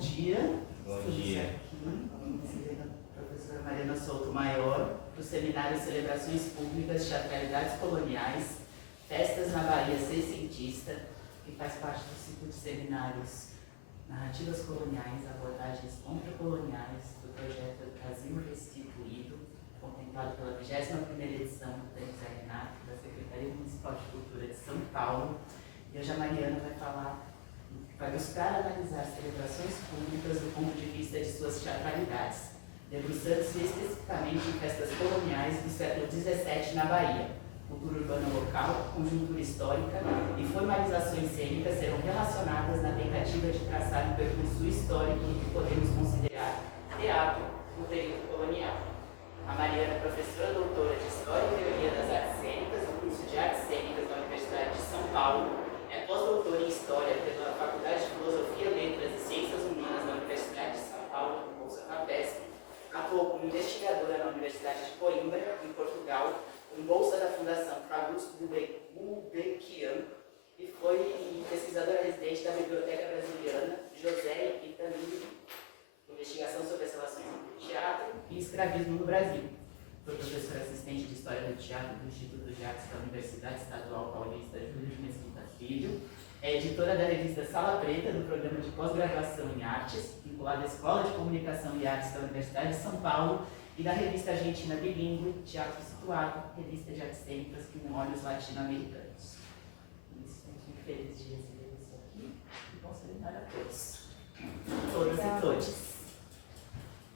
dia. Bom dia. Aqui, a professora Mariana Souto Maior, do Seminário Celebrações Públicas, Teatralidades Coloniais, Festas na Bahia Seiscentista, que faz parte do ciclo de seminários Narrativas Coloniais, Abordagens Contracoloniais, do projeto Brasil Restituído, contemplado pela 21ª edição do Prêmio Zé Renato, da Secretaria Municipal de Cultura de São Paulo. E hoje a Mariana vai buscar analisar as celebrações públicas do ponto de vista de suas teatralidades, debruçando-se especificamente em festas coloniais do século XVII na Bahia. Cultura urbana local, conjuntura histórica e formalizações cênicas serão relacionadas na tentativa de traçar um percurso histórico do que podemos considerar teatro no período colonial. A Mariana é professora doutora de História e Teoria das Artes Cênicas do curso de Artes Cênicas da Universidade de São Paulo, é pós-doutora em História pela Faculdade de Filosofia, Letras e Ciências Humanas da Universidade de São Paulo, com bolsa FAPESP, atuou como investigadora na Universidade de Coimbra, em Portugal, com bolsa da Fundação Augusto Gulbenkian, e foi pesquisadora residente da Biblioteca Brasiliana José Itamini, investigação sobre as relações entre teatro e escravismo no Brasil. Foi professora assistente de História do Teatro do Instituto de Artes da Universidade Estadual Paulista Júlio de Mesquita Filho, é editora da revista Sala Preta, do programa de pós-graduação em artes, vinculada à Escola de Comunicação e Artes da Universidade de São Paulo, e da revista argentina bilíngue Teatro Situado, revista de artes cênicas com olhos latino-americanos. Estamos muito felizes de receber você aqui e bom seminário a todos. Todas e todos.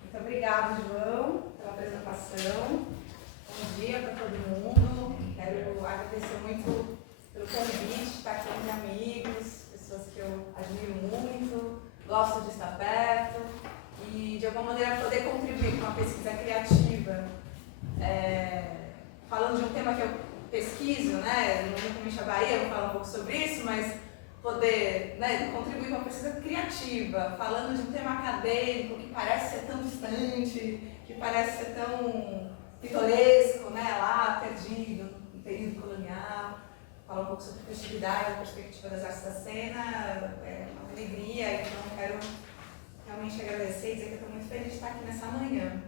Muito obrigada, João, pela apresentação. Bom dia para todo mundo. Quero agradecer muito pelo convite, estar aqui com amigos, pessoas que eu admiro muito, gosto de estar perto e, de alguma maneira, poder contribuir com uma pesquisa criativa. Falando de um tema que eu pesquiso, né, no Movimento da Bahia, eu vou falar um pouco sobre isso, mas poder, né, contribuir com uma pesquisa criativa, falando de um tema acadêmico que parece ser tão distante, que parece ser tão pitoresco, né, lá, perdido, no período colonial. Falar um pouco sobre festividade, a perspectiva das artes da cena, é uma alegria, então quero realmente agradecer e dizer que eu estou muito feliz de estar aqui nessa manhã.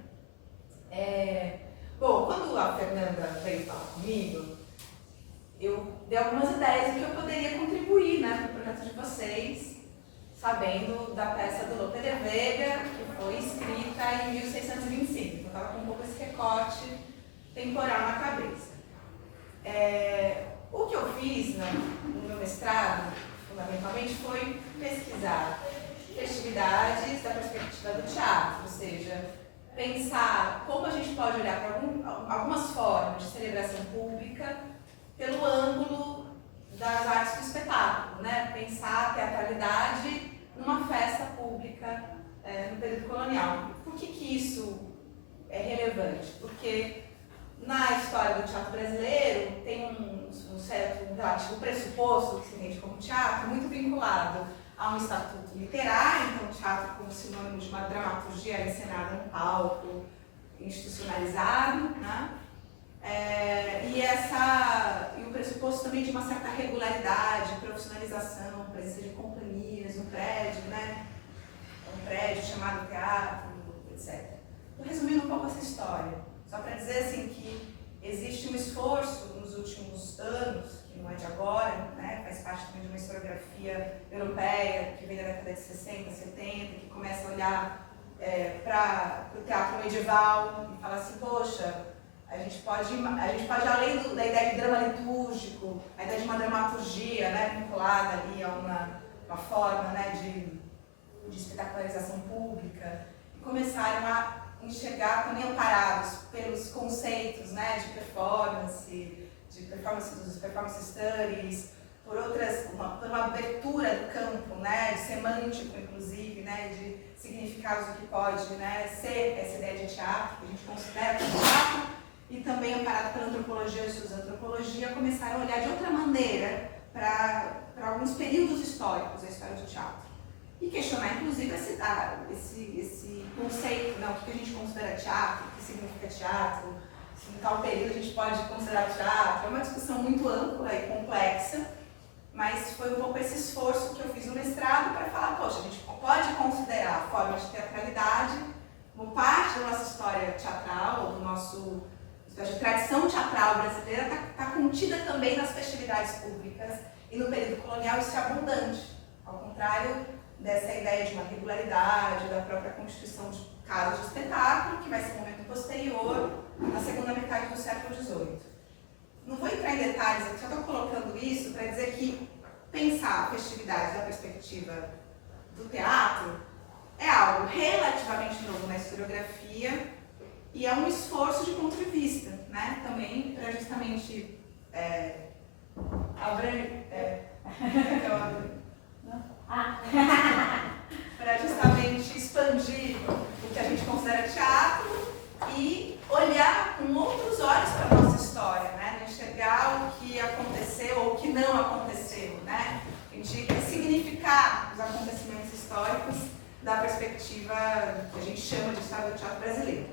Bom, quando a Fernanda veio falar comigo, eu dei algumas ideias de que eu poderia contribuir, né, para o projeto de vocês, sabendo da peça do Lope de Vega, que foi escrita em 1625. Eu estava com um pouco esse recorte temporal na cabeça. O que eu fiz no meu mestrado, fundamentalmente, foi pesquisar festividades da perspectiva do teatro, ou seja, pensar como a gente pode olhar para algumas formas de celebração pública pelo ângulo das artes do espetáculo, né? Pensar a teatralidade numa festa pública no período colonial. Por que isso é relevante? Porque na história do teatro brasileiro tem um certo relativo pressuposto, que se entende como teatro, muito vinculado a um estatuto literário, então o teatro como sinônimo de uma dramaturgia encenada no palco, institucionalizado, né? E o pressuposto também de uma certa regularidade, profissionalização, presença de companhias no prédio, né? Um prédio chamado teatro, etc. Estou resumindo um pouco essa história, só para dizer assim que existe um esforço nos últimos anos, que não é de agora, né? Faz parte também de uma historiografia europeia que vem da década de 60, 70, que começa a olhar para o teatro medieval e fala assim, poxa, a gente pode além da ideia de drama litúrgico, a ideia de uma dramaturgia, né, vinculada ali a uma forma, né, de espetacularização pública, e começaram a enxergar também amparados pelos conceitos, né, de performance dos performance studies, por uma abertura do campo, né, de semântico, inclusive, né, de significados do que pode, né, ser essa ideia de teatro, que a gente considera como teatro, e também amparado pela antropologia e socioantropologia, começaram a olhar de outra maneira para alguns períodos históricos da história do teatro. E questionar, inclusive, esse conceito, né, o que a gente considera teatro, o que significa teatro, se em tal período a gente pode considerar teatro. É uma discussão muito ampla e complexa, mas foi um pouco esse esforço que eu fiz no mestrado para falar, poxa, a gente pode considerar a forma de teatralidade como parte da nossa história teatral, ou do nosso de tradição teatral brasileira, está contida também nas festividades públicas, e no período colonial isso é abundante, ao contrário dessa ideia de uma regularidade, da própria constituição de casas de espetáculo, que vai ser um momento posterior, na segunda metade do século XVIII. Não vou entrar em detalhes aqui, só estou colocando isso para dizer que pensar festividades da perspectiva do teatro é algo relativamente novo na historiografia e é um esforço de ponto de vista, né? Também para justamente para justamente expandir o que a gente considera teatro e olhar com outros olhos para a nossa história, né? Enxergar o que aconteceu ou o que não aconteceu, né? A gente significar os acontecimentos históricos da perspectiva que a gente chama de história do teatro brasileiro.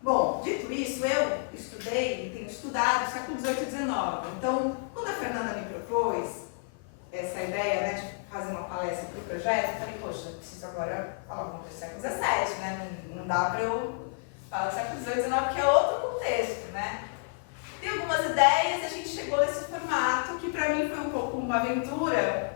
Bom, dito isso, eu estudei e tenho estudado século XVIII e XIX. Então, quando a Fernanda me propôs essa ideia, né, de fazer uma palestra para o projeto, eu falei, poxa, eu preciso agora falar alguma coisa do século XVII, né? Não dá para eu falar do século XVIII e XIX, porque é outro contexto, né? Tem algumas ideias e a gente chegou nesse formato que para mim foi um pouco uma aventura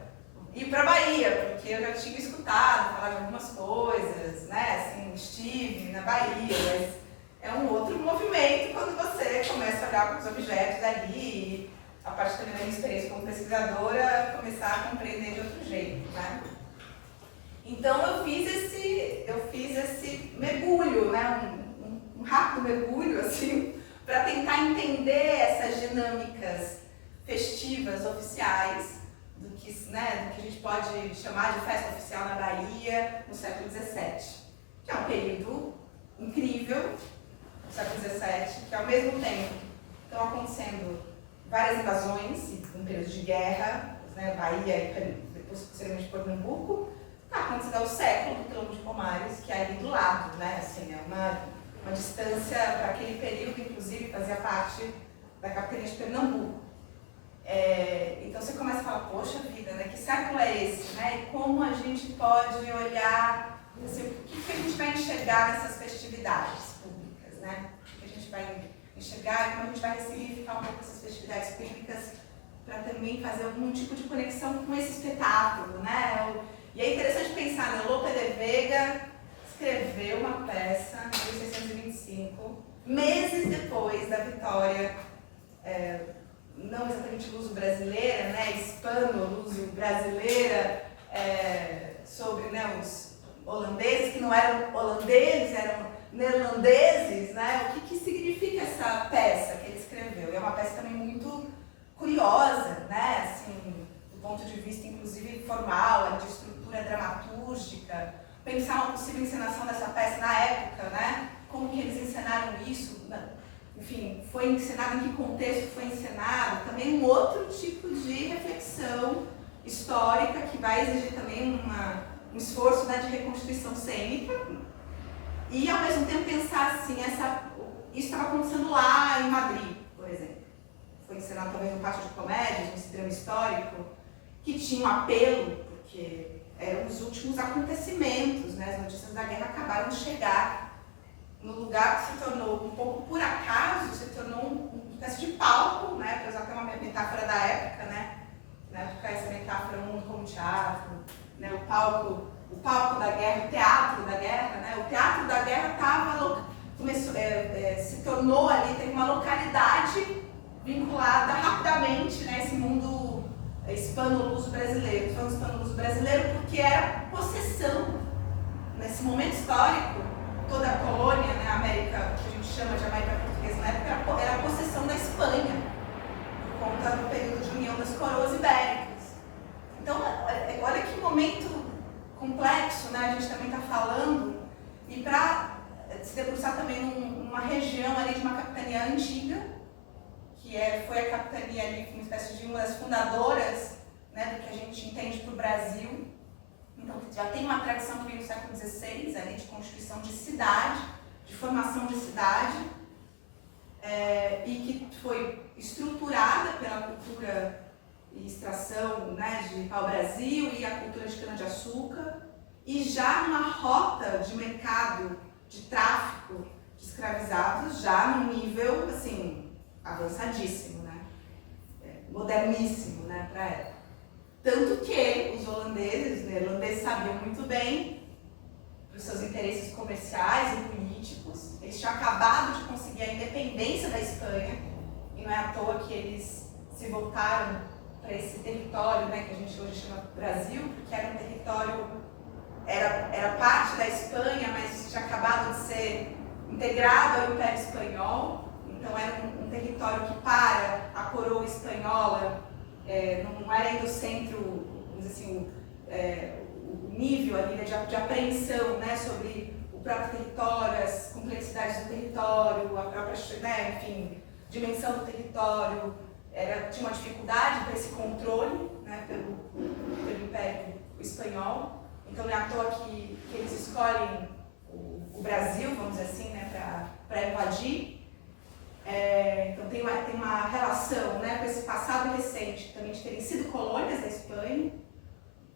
ir para a Bahia, porque eu já tinha escutado falar de algumas coisas, né? Assim, estive na Bahia, mas é um outro movimento quando você começa a olhar para os objetos ali e, a partir também da minha experiência como pesquisadora, começar a compreender de outro jeito, né? Então eu fiz esse mergulho, né? Um rápido mergulho, assim, para tentar entender essas dinâmicas festivas oficiais do que, né, do que a gente pode chamar de festa oficial na Bahia no século XVII, que é um período incrível, no século XVII, que ao mesmo tempo estão acontecendo várias invasões, um período de guerra, né, Bahia e depois posteriormente Pernambuco, está acontecendo ao século do Quilombo de Pomares, que é ali do lado, né, assim, é uma distância para aquele período, inclusive fazia parte da capitania de Pernambuco. Então você começa a falar, poxa vida, né, que século é esse, né, e como a gente pode olhar, assim, o que a gente vai enxergar nessas festividades públicas, né, o que a gente vai enxergar e como a gente vai ressignificar um pouco essas festividades públicas para também fazer algum tipo de conexão com esse espetáculo, né, e é interessante pensar, né, Lope de Vega escreveu uma peça em 1625, meses depois da vitória, não exatamente luso-brasileira, né, hispano-luso-brasileira, sobre, né, os holandeses, que não eram holandeses, eram neerlandeses, né, o que significa essa peça que ele escreveu? É uma peça também muito curiosa, né, assim, do ponto de vista, inclusive, formal, de estrutura dramatúrgica, pensar uma possível encenação dessa peça na época, né, como que eles encenaram isso, enfim, foi encenado, em que contexto foi encenado, também um outro tipo de reflexão histórica que vai exigir também um esforço, né, de reconstituição cênica e, ao mesmo tempo, pensar assim, isso estava acontecendo lá em Madrid, por exemplo. Foi encenado talvez no Pátio de Comédias, nesse drama histórico, que tinha um apelo, porque eram os últimos acontecimentos, né, as notícias da guerra acabaram de chegar no lugar que se tornou, um pouco por acaso, se tornou uma espécie de palco, né, para usar até uma metáfora da época, né, na época essa metáfora mundo como teatro, né, o palco da guerra, o teatro da guerra, né, o teatro da guerra se tornou ali, teve uma localidade vinculada rapidamente, né, esse mundo hispano-luso brasileiro, hispano-luso brasileiro, porque era possessão, nesse momento histórico, toda a colônia, né, a América, que a gente chama de América Portuguesa na época, era a possessão da Espanha, por conta do período de união das coroas ibéricas. Então, olha que momento complexo, né, a gente também está falando, e para se debruçar também numa região ali de uma capitania antiga, que foi a capitania ali, uma espécie de uma das fundadoras, né, do que a gente entende para o Brasil. Então, já tem uma tradição que vem do século XVI, ali, de constituição de cidade, de formação de cidade, e que foi estruturada pela cultura e extração, né, de pau-brasil e a cultura de cana-de-açúcar, e já numa rota de mercado, de tráfico de escravizados, já num nível, assim, avançadíssimo, né? Moderníssimo, né, para a época. Tanto que os holandeses, os neerlandeses sabiam muito bem, para os seus interesses comerciais e políticos, eles tinham acabado de conseguir a independência da Espanha, e não é à toa que eles se voltaram para esse território, né, que a gente hoje chama Brasil, porque era um território, era parte da Espanha, mas tinha acabado de ser integrado ao Império Espanhol. Então era um território que, para a coroa espanhola, não era ainda o centro, vamos dizer assim, o nível ali, né, de apreensão, né, sobre o próprio território, as complexidades do território, a própria, né, enfim, dimensão do território. Tinha uma dificuldade para esse controle, né, pelo Império Espanhol. Então não é à toa que eles escolhem o Brasil, vamos dizer assim, né, para invadir. Então tem uma relação, né, com esse passado recente, também de terem sido colônias da Espanha,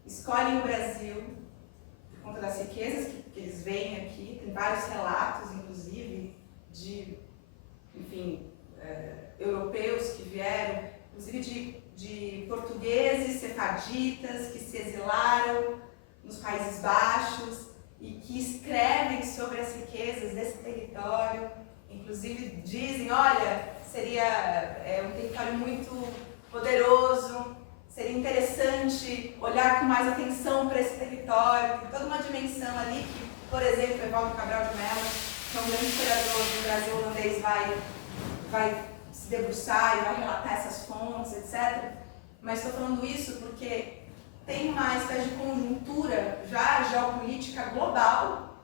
escolhem o Brasil por conta das riquezas que eles veem aqui. Tem vários relatos, inclusive, de, enfim, europeus que vieram, inclusive de portugueses, sefarditas, que se exilaram nos Países Baixos e que escrevem sobre as riquezas desse território. Inclusive dizem, olha, seria um território muito poderoso, seria interessante olhar com mais atenção para esse território. Tem toda uma dimensão ali que, por exemplo, Evaldo Cabral de Mello, que é um grande historiador do Brasil holandês, vai se debruçar e vai relatar essas fontes, etc. Mas estou falando isso porque tem uma espécie de conjuntura já geopolítica global,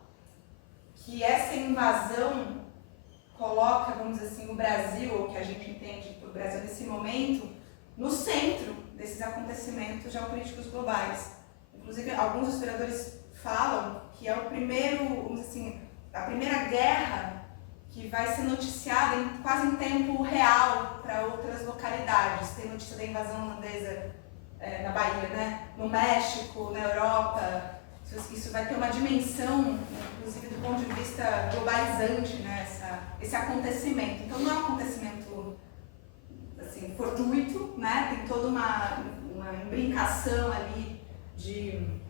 que essa invasão coloca, vamos dizer assim, o Brasil, ou que a gente entende por Brasil nesse momento, no centro desses acontecimentos geopolíticos globais. Inclusive, alguns historiadores falam que é o primeiro, vamos dizer assim, a primeira guerra que vai ser noticiada quase em tempo real para outras localidades. Tem notícia da invasão holandesa na Bahia, né? No México, na Europa. Isso vai ter uma dimensão, inclusive do ponto de vista globalizante, né? Esse acontecimento. Então não é um acontecimento assim, fortuito, né? Tem toda uma imbricação ali de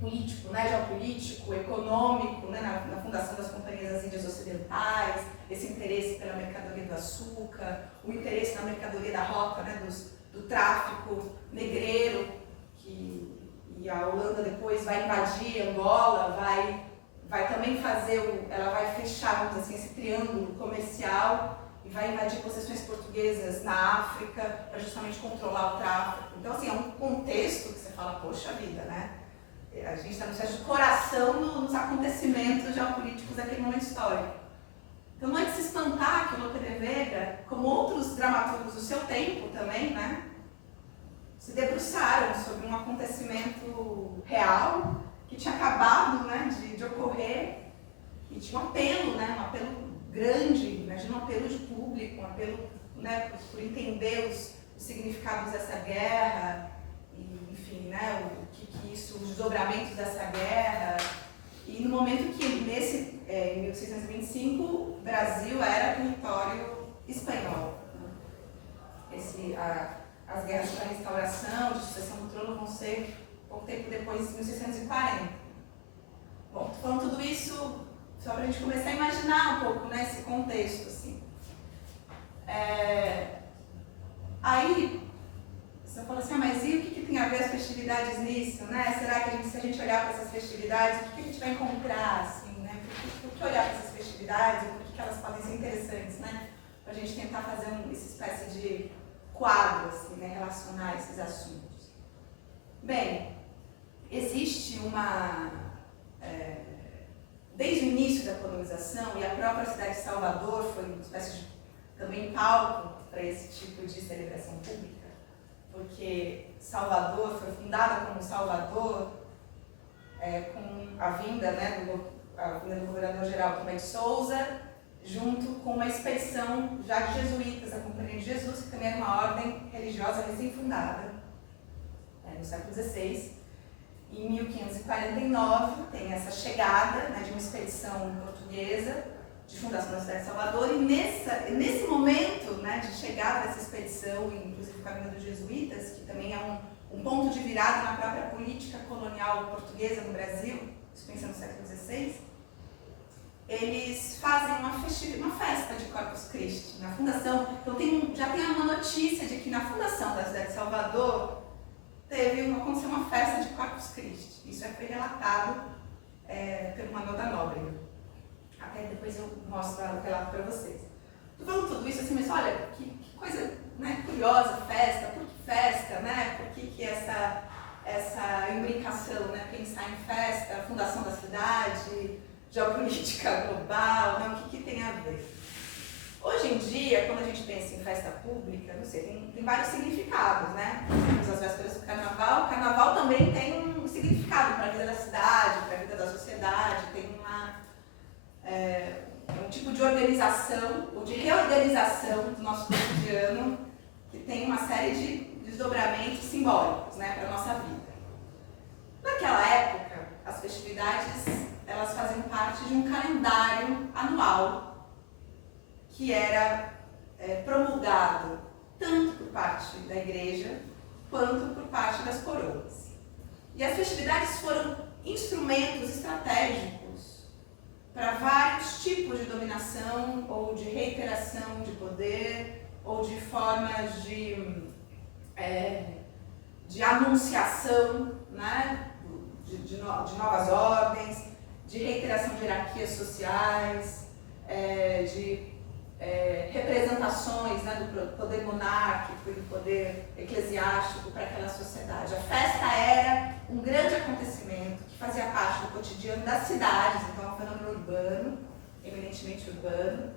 político, né? Geopolítico, econômico, né? Na fundação das Companhias das Índias Ocidentais, esse interesse pela mercadoria do açúcar, o interesse na mercadoria da rota, né? Do tráfico negreiro, e a Holanda depois vai invadir Angola, vai também ela vai fechar, vamos dizer assim, esse triângulo comercial e vai invadir possessões portuguesas na África para justamente controlar o tráfico. Então, assim, é um contexto que você fala, poxa vida, né? A gente está no certo coração nos acontecimentos geopolíticos daquele momento histórico. Então, não é de se espantar que o Lope de Vega, como outros dramaturgos do seu tempo também, né, se debruçaram sobre um acontecimento real que tinha acabado, né, de ocorrer, e tinha um apelo, né, um apelo grande, imagina um apelo de público, um apelo, né, por entender os significados dessa guerra, e, enfim, né, os desdobramentos dessa guerra. E no momento que, em 1625, o Brasil era território espanhol. As guerras para a restauração, de sucessão do trono, vão ser pouco tempo depois, em 1640. Bom, estou falando tudo isso só para a gente começar a imaginar um pouco, né, esse contexto. Assim. Aí, você fala assim, mas e o que tem a ver as festividades nisso? Né? Será que se a gente olhar para essas festividades, o que a gente vai encontrar? Assim, né? Por que olhar para essas festividades e por que elas podem ser interessantes? Né? Para a gente tentar fazer essa espécie de quadro, assim, né? Relacionar esses assuntos. Bem, existe desde o início da colonização, e a própria cidade de Salvador foi uma espécie de também palco para esse tipo de celebração pública, porque Salvador foi fundada como Salvador com a vinda, né, do governador-geral Tomé de Souza, junto com uma expedição já de jesuítas, a Companhia de Jesus, que também era uma ordem religiosa recém-fundada no século XVI. Em 1549 tem essa chegada, né, de uma expedição portuguesa de fundação da cidade de Salvador, e nesse momento, né, de chegada dessa expedição, inclusive o caminho dos jesuítas, que também é um ponto de virada na própria política colonial portuguesa no Brasil, isso pensa no século XVI, eles fazem uma festa de Corpus Christi na fundação. Então já tem uma notícia de que na fundação da cidade de Salvador aconteceu uma festa de Corpus Christi. Isso foi relatado pelo Manuel da Nóbrega. Até depois eu mostro o relato para vocês. Estou falando tudo isso assim, mas olha, que coisa, né, curiosa, festa, por que festa, né? Por que essa imbricação, né? Pensar em festa, fundação da cidade, geopolítica global, né? O que tem a ver? Hoje em dia, quando a gente pensa em festa pública, não sei, tem vários significados, né? Temos as vésperas do carnaval. O carnaval também tem um significado para a vida da cidade, para a vida da sociedade, tem um tipo de organização ou de reorganização do nosso cotidiano que tem uma série de desdobramentos simbólicos, né, para a nossa vida. Naquela época, as festividades elas faziam parte de um calendário anual que era promulgado tanto por parte da igreja quanto por parte das coroas. E as festividades foram instrumentos estratégicos para vários tipos de dominação ou de reiteração de poder ou de formas de anunciação, né, de novas ordens, de reiteração de hierarquias sociais, de representações, né, do poder monárquico e do poder eclesiástico para aquela sociedade. A festa era um grande acontecimento que fazia parte do cotidiano das cidades, então é um fenômeno urbano, eminentemente urbano,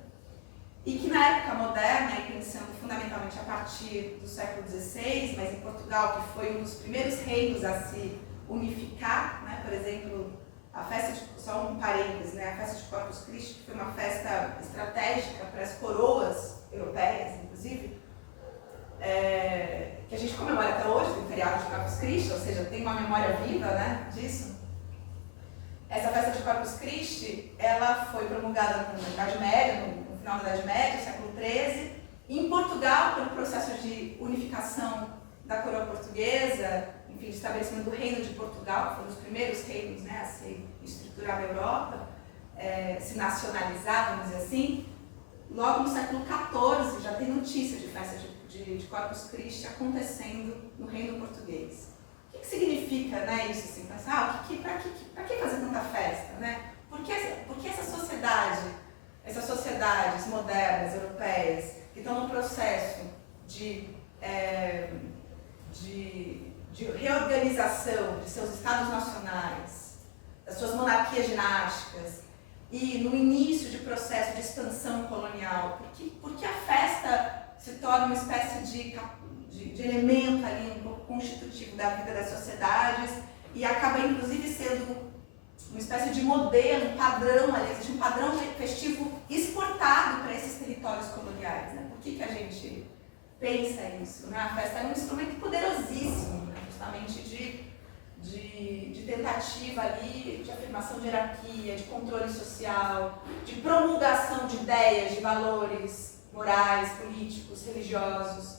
e que na época moderna, e pensando fundamentalmente a partir do século XVI, mas em Portugal, que foi um dos primeiros reinos a se unificar, né, por exemplo, a festa só um parênteses, né, a festa de Corpus Christi, que foi uma festa estratégica para as coroas europeias, inclusive, que a gente comemora até hoje, do feriado de Corpus Christi, ou seja, tem uma memória viva, né, disso. Essa festa de Corpus Christi, ela foi promulgada na Idade Média, no final da Idade Média, século XIII, e em Portugal, pelo processo de unificação da coroa portuguesa, enfim, de estabelecimento do Reino de Portugal, que foi um dos primeiros reinos, né, a se estruturar na Europa, se nacionalizar, vamos dizer assim. Logo no século XIV já tem notícia de festa de Corpus Christi acontecendo no Reino Português. O que significa, né, isso? Assim, pensar, para que fazer tanta festa? Né? Por que essas sociedades modernas, europeias, que estão no processo de reorganização de seus estados nacionais, das suas monarquias dinásticas e no início de processo de expansão colonial, porque a festa se torna uma espécie de elemento ali um pouco constitutivo da vida das sociedades e acaba inclusive sendo uma espécie de modelo, um padrão, ali existe um padrão festivo exportado para esses territórios coloniais. Né? Por que a gente pensa isso? Né? A festa é um instrumento poderosíssimo, né? Justamente de tentativa ali, de afirmação de hierarquia, de controle social, de promulgação de ideias, de valores morais, políticos, religiosos.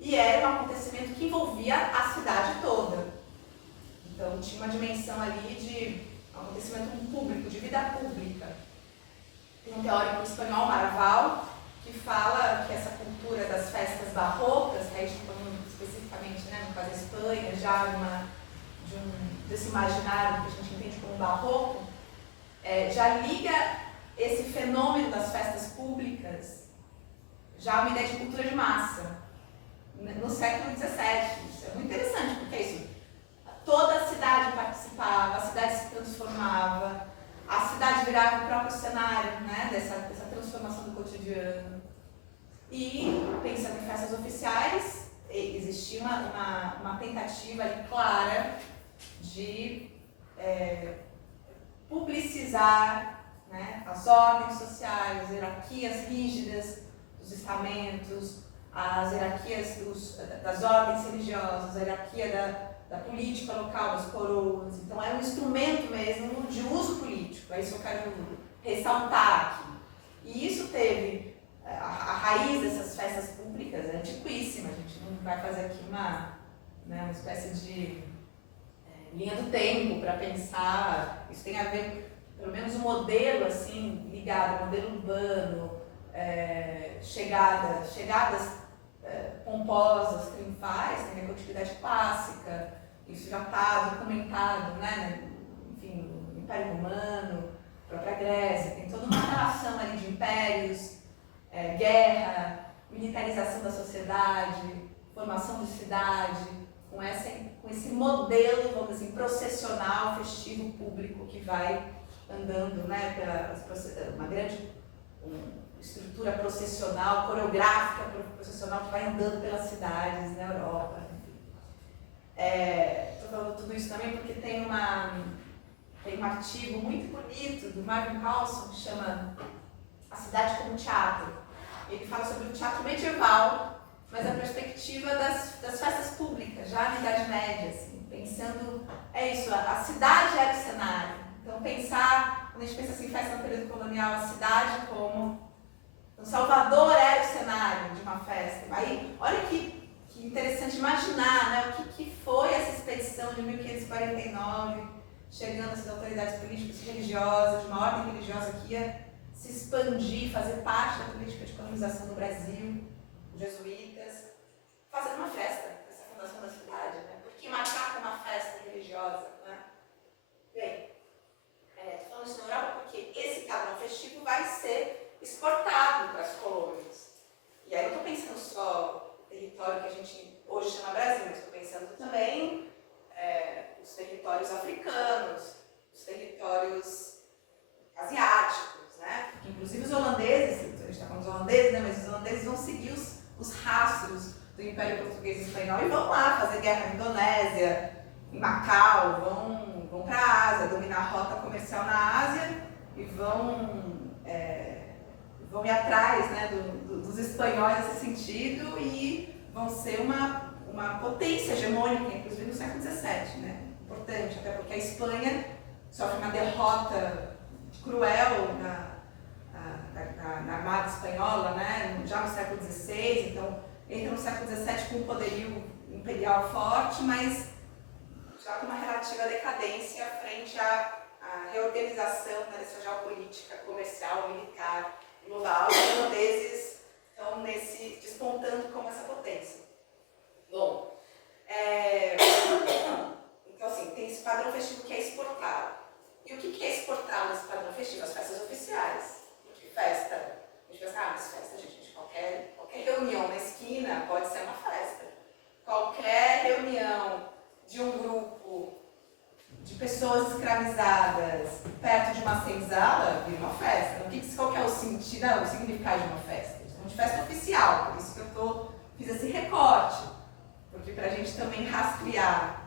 E era um acontecimento que envolvia a cidade toda. Então tinha uma dimensão ali de acontecimento público, de vida pública. Tem um teórico espanhol, Marval, que fala que essa cultura das festas barrocas, que a gente está falando especificamente, né, no caso da Espanha, já desse imaginário que a gente entende como barroco, já liga esse fenômeno das festas públicas já a uma ideia de cultura de massa, no século XVII. Isso é muito interessante, porque é isso. Toda a cidade participava, a cidade se transformava, a cidade virava o próprio cenário, né, dessa transformação do cotidiano. E, pensando em festas oficiais, existia uma tentativa ali clara de publicizar, né, as ordens sociais, as hierarquias rígidas dos estamentos, as hierarquias das ordens religiosas, a hierarquia da política local, das coroas. Então é um instrumento mesmo de uso político, é isso que eu quero ressaltar aqui. E isso teve a raiz dessas festas públicas, é antiquíssima, a gente não vai fazer aqui uma espécie de linha do tempo para pensar, isso tem a ver, pelo menos o modelo assim, ligado ao modelo urbano, chegadas pomposas, triunfais, tem a ver com a atividade clássica, isso já está documentado, né? Enfim, no Império Romano, a própria Grécia, tem toda uma relação ali de impérios, guerra, militarização da sociedade, formação de cidade, com esse modelo, vamos dizer assim, processional, festivo, público, que vai andando, né, uma grande estrutura processional, coreográfica processional, que vai andando pelas cidades na Europa. Estou falando tudo isso também porque tem um artigo muito bonito do Marvin Carlson que chama A Cidade como Teatro. Ele fala sobre o teatro medieval, mas a perspectiva das festas públicas, já na Idade Média, assim, pensando, a cidade era o cenário. Então pensar, quando a gente pensa assim, festa no período colonial, a cidade como Salvador era o cenário de uma festa. Aí, olha que interessante imaginar, né, o que foi essa expedição de 1549, chegando às autoridades políticas e religiosas, de uma ordem religiosa que ia se expandir, fazer parte da política de colonização do Brasil, os jesuítas, fazendo uma festa, essa fundação da cidade, né? Por que marcar com uma festa religiosa, né? Bem, estou falando isso na Europa porque esse padrão festivo vai ser exportado para as colônias. E aí eu estou pensando só no território que a gente hoje chama Brasil, mas estou pensando também os territórios africanos, os territórios asiáticos, né? Porque, inclusive os holandeses, a gente está falando dos holandeses, né? Mas os holandeses vão seguir os rastros do Império Português e Espanhol e vão lá fazer guerra na Indonésia, em Macau, vão para a Ásia, dominar a rota comercial na Ásia e vão ir atrás, né, dos espanhóis nesse sentido e vão ser uma potência hegemônica, inclusive no século XVII, né? Importante, até porque a Espanha sofre uma derrota cruel na Armada Espanhola, né? Já no século XVI, então entra no século XVII com um poderio imperial forte, mas já com uma relativa decadência frente à reorganização dessa geopolítica comercial, militar, global. Os holandeses estão despontando como essa potência. Bom, então assim, tem esse padrão festivo que é exportado. E o que é exportado nesse padrão festivo? As festas oficiais. Porque festa, a gente pensa, mas festa, gente, qualquer reunião na esquina pode ser uma festa. Qualquer reunião de um grupo de pessoas escravizadas perto de uma senzala vira uma festa. Então, qual que é o sentido, o significado de uma festa? Então, de festa oficial, por isso que eu fiz esse recorte. Porque para a gente também rastrear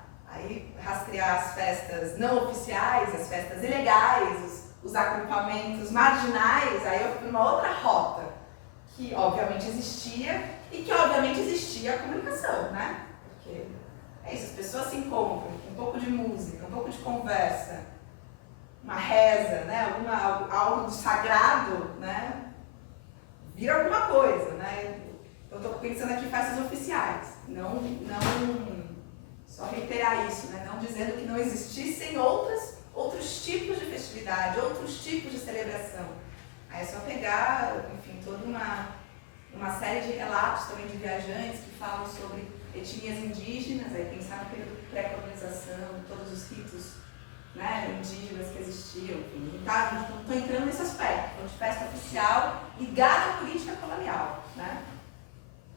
as festas não oficiais, as festas ilegais, os acampamentos marginais, aí eu fui numa outra rota, que obviamente existia, e que obviamente existia a comunicação, né? Porque é isso, as pessoas se encontram, um pouco de música, um pouco de conversa, uma reza, né? Algo de sagrado, né? Vira alguma coisa, né? Eu estou pensando aqui em festas oficiais, não só reiterar isso, né? Não dizendo que não existissem outros tipos de festividade, outros tipos de celebração. Aí é só pegar, enfim, toda uma série de relatos também de viajantes que falam sobre etnias indígenas, aí pensar no período pré-colonização, todos os ritos, né, indígenas que existiam, enfim. Então, estou entrando nesse aspecto, então, de festa oficial ligada à política colonial, né?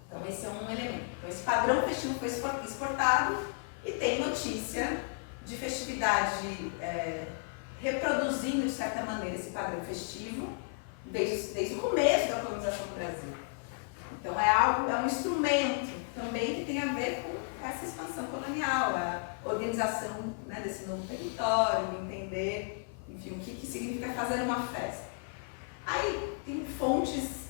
Então, esse é um elemento. Então, esse padrão festivo foi exportado e tem notícia de festividade reproduzindo, de certa maneira, esse padrão festivo desde o começo da colonização do Brasil. Então, é um instrumento também que tem a ver com essa expansão colonial, a organização, né, desse novo território, entender, enfim, o que significa fazer uma festa. Aí, tem fontes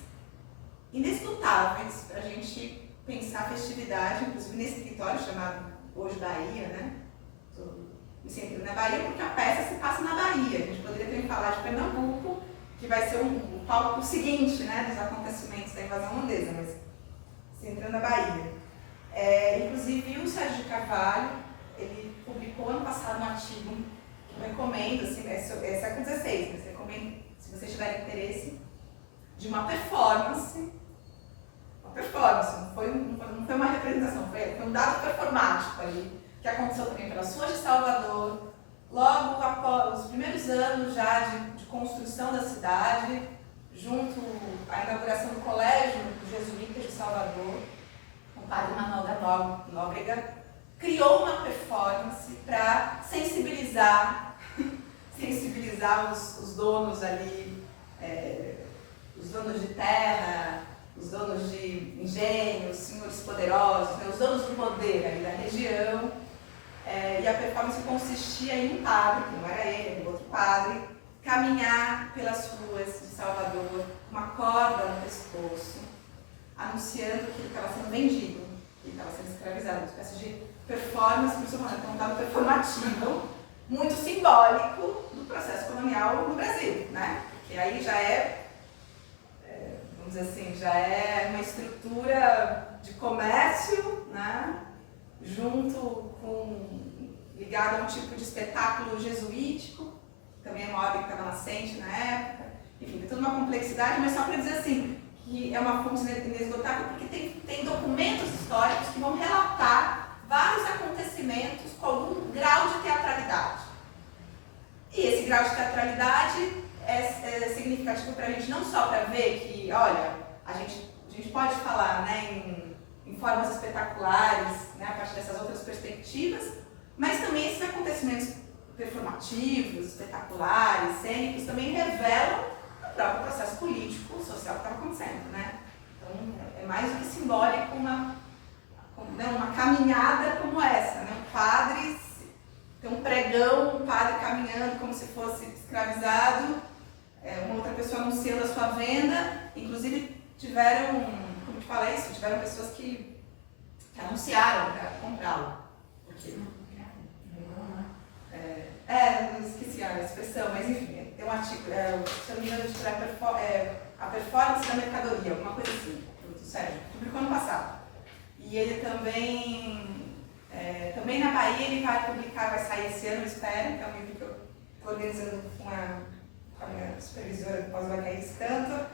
inesgotáveis para a gente pensar a festividade, inclusive nesse território chamado hoje Bahia, né? Estou me centrando na Bahia porque a peça se passa na Bahia. A gente poderia também falar de Pernambuco, que vai ser o palco seguinte, né, dos acontecimentos da invasão holandesa, mas centrando na Bahia. Inclusive, o Sérgio de Carvalho, ele publicou ano passado um artigo que eu recomendo, assim, é século XVI, mas recomendo, se vocês tiverem interesse, de uma performance, não foi uma representação, foi um dado performático ali, que aconteceu também pelas ruas de Salvador, logo após os primeiros anos já de construção da cidade, junto à inauguração do Colégio dos Jesuítas de Salvador, o padre Manuel da Nóbrega criou uma performance para sensibilizar os donos ali, os donos de terra, os donos de engenhos, senhores poderosos, né, os donos do poder ali da região. E a performance consistia em um padre, que não era ele, era outro padre, caminhar pelas ruas de Salvador com uma corda no pescoço, anunciando que ele estava sendo vendido, que ele estava sendo escravizado, uma espécie de performance, por isso eu estou falando, um dado performativo, muito simbólico do processo colonial no Brasil, né? Porque aí já vamos dizer assim, já é uma estrutura de comércio, né? Ligado a um tipo de espetáculo jesuítico, também é uma obra que estava nascente na época, enfim, tem toda uma complexidade, mas só para dizer assim, que é uma fonte inesgotável, porque tem documentos históricos que vão relatar vários acontecimentos com algum grau de teatralidade. E esse grau de teatralidade é significativo para a gente não só para ver que, olha, a gente pode falar, né, em formas espetaculares, né, a partir dessas outras perspectivas, mas também esses acontecimentos performativos, espetaculares, cênicos, também revelam o próprio processo político, social que estava acontecendo, né? Então, é mais do que simbólico uma caminhada como essa, né? Tem um pregão, um padre caminhando como se fosse escravizado, uma outra pessoa anunciando a sua venda, inclusive tiveram pessoas que anunciaram para comprá-lo. Eu esqueci a expressão, mas enfim, tem um artigo, se eu não me engano, a performance da mercadoria, alguma coisa assim, do Sérgio, publicou ano passado. E ele também na Bahia, ele vai sair esse ano, eu espero, que é um livro que eu estou organizando com a minha supervisora do pós-Bacaís Canto,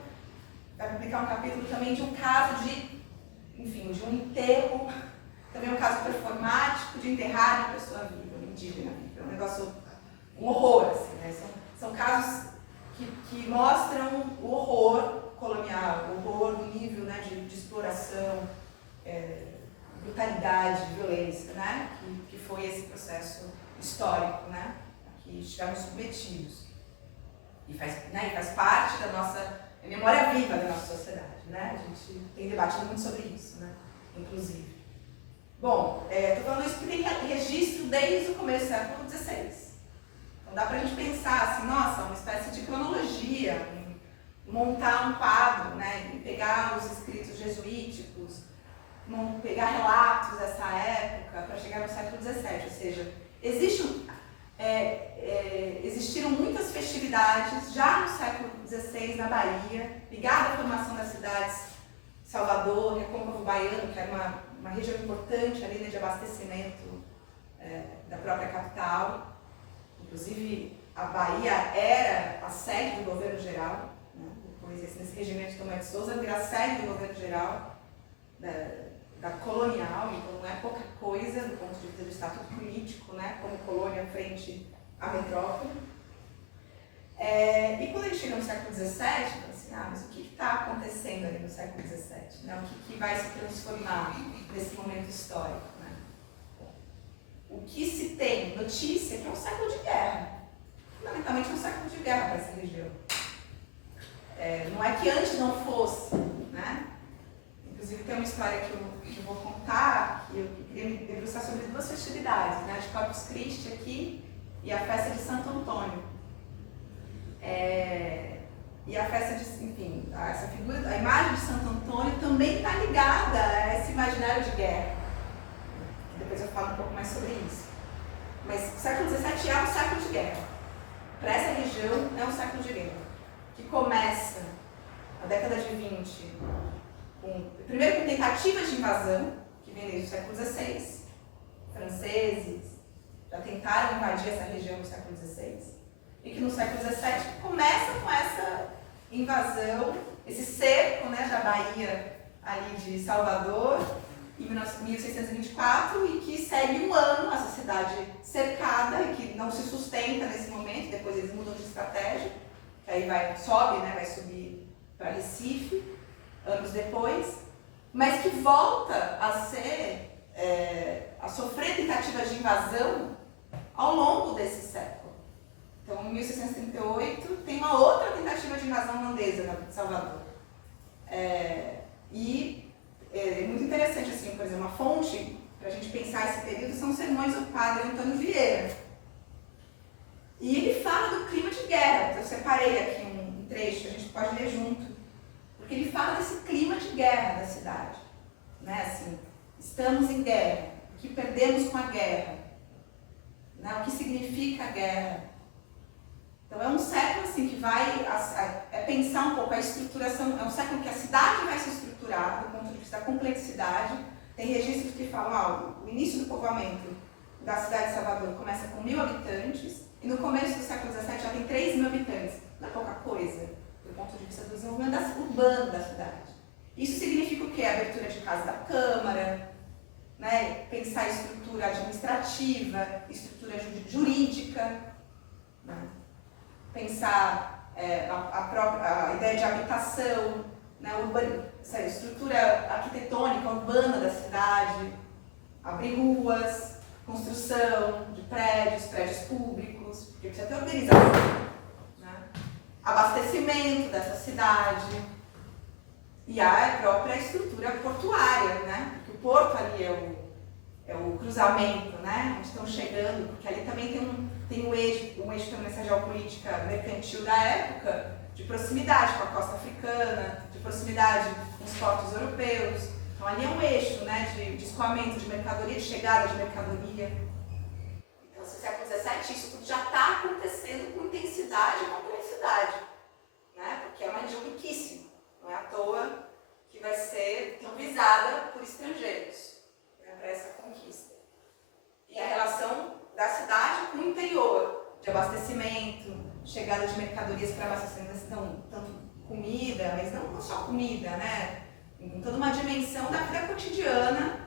vai publicar um capítulo também de um caso de um enterro, também um caso performático de enterrar uma pessoa viva, uma indígena viva. É um negócio, um horror, assim, né? São casos que mostram o horror colonial, o horror do nível, né, de exploração, brutalidade, violência, né? Que foi esse processo histórico, né? Que estivemos submetidos. E faz parte da nossa memória viva da nossa sociedade, né? A gente tem debatido muito sobre isso, né? Inclusive. Bom, estou falando isso porque tem registro desde o começo do século XVI. Então dá para a gente pensar assim, nossa, uma espécie de cronologia, montar um quadro, né? E pegar os escritos jesuíticos, pegar relatos dessa época para chegar no século XVII. Ou seja, existiram muitas festividades já no século XVI na Bahia, ligadas à formação das cidades Salvador, Recôncavo Baiano, que era uma região importante ali, né, de abastecimento da própria capital. Inclusive, a Bahia era a sede do governo geral, né? Depois, nesse regimento de Tomé de Souza, vira a sede do governo geral da colonial, então não é pouca coisa do ponto de vista do estatuto político, né, como colônia frente à metrópole. E quando a gente chega no século XVII, assim, mas o que está acontecendo ali no século XVII? Né? O que vai se transformar nesse momento histórico? Né? O que se tem notícia é que é um século de guerra, fundamentalmente um século de guerra para essa região. Não é que antes não fosse, né? Inclusive tem uma história que eu vou contar, que eu queria me debruçar sobre duas festividades, né? De Corpus Christi aqui e a festa de Santo Antônio. E a festa essa figura, a imagem de Santo Antônio também está ligada a esse imaginário de guerra. Depois eu falo um pouco Mas o século XVII é um século de guerra. Para essa região é um século de guerra, que começa na década de 20, primeiro com tentativas de invasão, que vem desde o século XVI, franceses já tentaram invadir essa região no século XVI, e que no século XVII começa com essa invasão, esse cerco, né, da Bahia ali de Salvador, em 1624, e que segue um ano, essa cidade cercada, e que não se sustenta nesse momento, depois eles mudam de estratégia, que aí sobe, né, vai subir para Recife, anos depois, mas que volta a a sofrer tentativas de invasão ao longo desse século. Então, em 1638, tem uma outra tentativa de invasão holandesa na Salvador. É muito interessante, assim, por exemplo, uma fonte para a gente pensar esse período são os sermões do padre Antônio Vieira. E ele fala do clima de guerra. Eu separei aqui um trecho, a gente pode ler junto. Porque ele fala desse clima de guerra da cidade. Né? Assim, estamos em guerra. O que perdemos com a guerra? Né? O que significa a guerra? Então é um século assim, que vai pensar um pouco a estruturação. É um século que a cidade vai se estruturar do ponto de vista da complexidade. Tem registros que falam o início do povoamento da cidade de Salvador começa com 1.000 habitantes e no começo do século XVII já tem 3.000 habitantes. Não é pouca coisa do ponto de vista do desenvolvimento urbano da cidade. Isso significa o quê? A abertura de casa da Câmara, né? Pensar a estrutura administrativa, estrutura jurídica, né? Pensar a ideia de habitação, né? Essa estrutura arquitetônica urbana da cidade, abrir ruas, construção de prédios públicos, porque precisa ter organização, né? Abastecimento dessa cidade e a própria estrutura portuária, né? Porque o porto ali é o cruzamento, né? Onde estão chegando, porque ali também tem um eixo também nessa geopolítica mercantil da época, de proximidade com a costa africana, de proximidade com os portos europeus. Então ali é um eixo, né, de escoamento de mercadoria, de chegada de mercadoria. Então, no século XVII, isso tudo já está acontecendo com intensidade e complexidade, né? Porque é uma região riquíssima. Não é à toa que vai ser tão visada por estrangeiros, né, para essa conquista. E a relação da cidade com o interior, de abastecimento, chegada de mercadorias para abastecimento, tanto comida, mas não só comida, né? Em toda uma dimensão da vida cotidiana,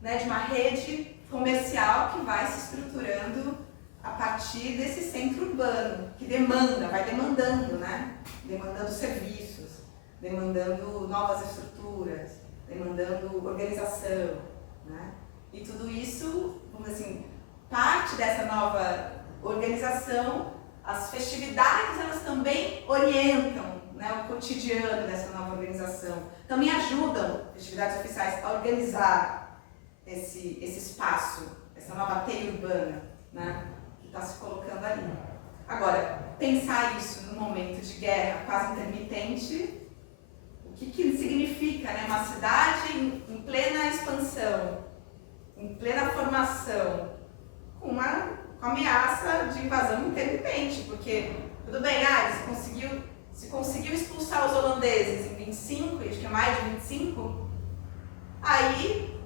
né, de uma rede comercial que vai se estruturando a partir desse centro urbano, que vai demandando, né? Demandando serviços, demandando novas estruturas, demandando organização, né? E tudo isso, vamos dizer assim, parte dessa nova organização, as festividades elas também orientam, né, o cotidiano dessa nova organização. Também ajudam festividades oficiais a organizar esse espaço, essa nova teia urbana, né, que está se colocando ali. Agora, pensar isso num momento de guerra quase intermitente, o que significa, né, uma cidade em plena expansão, em plena formação, com uma ameaça de invasão intermitente, porque, tudo bem, se conseguiu expulsar os holandeses em 25, acho que é mais de 25, aí,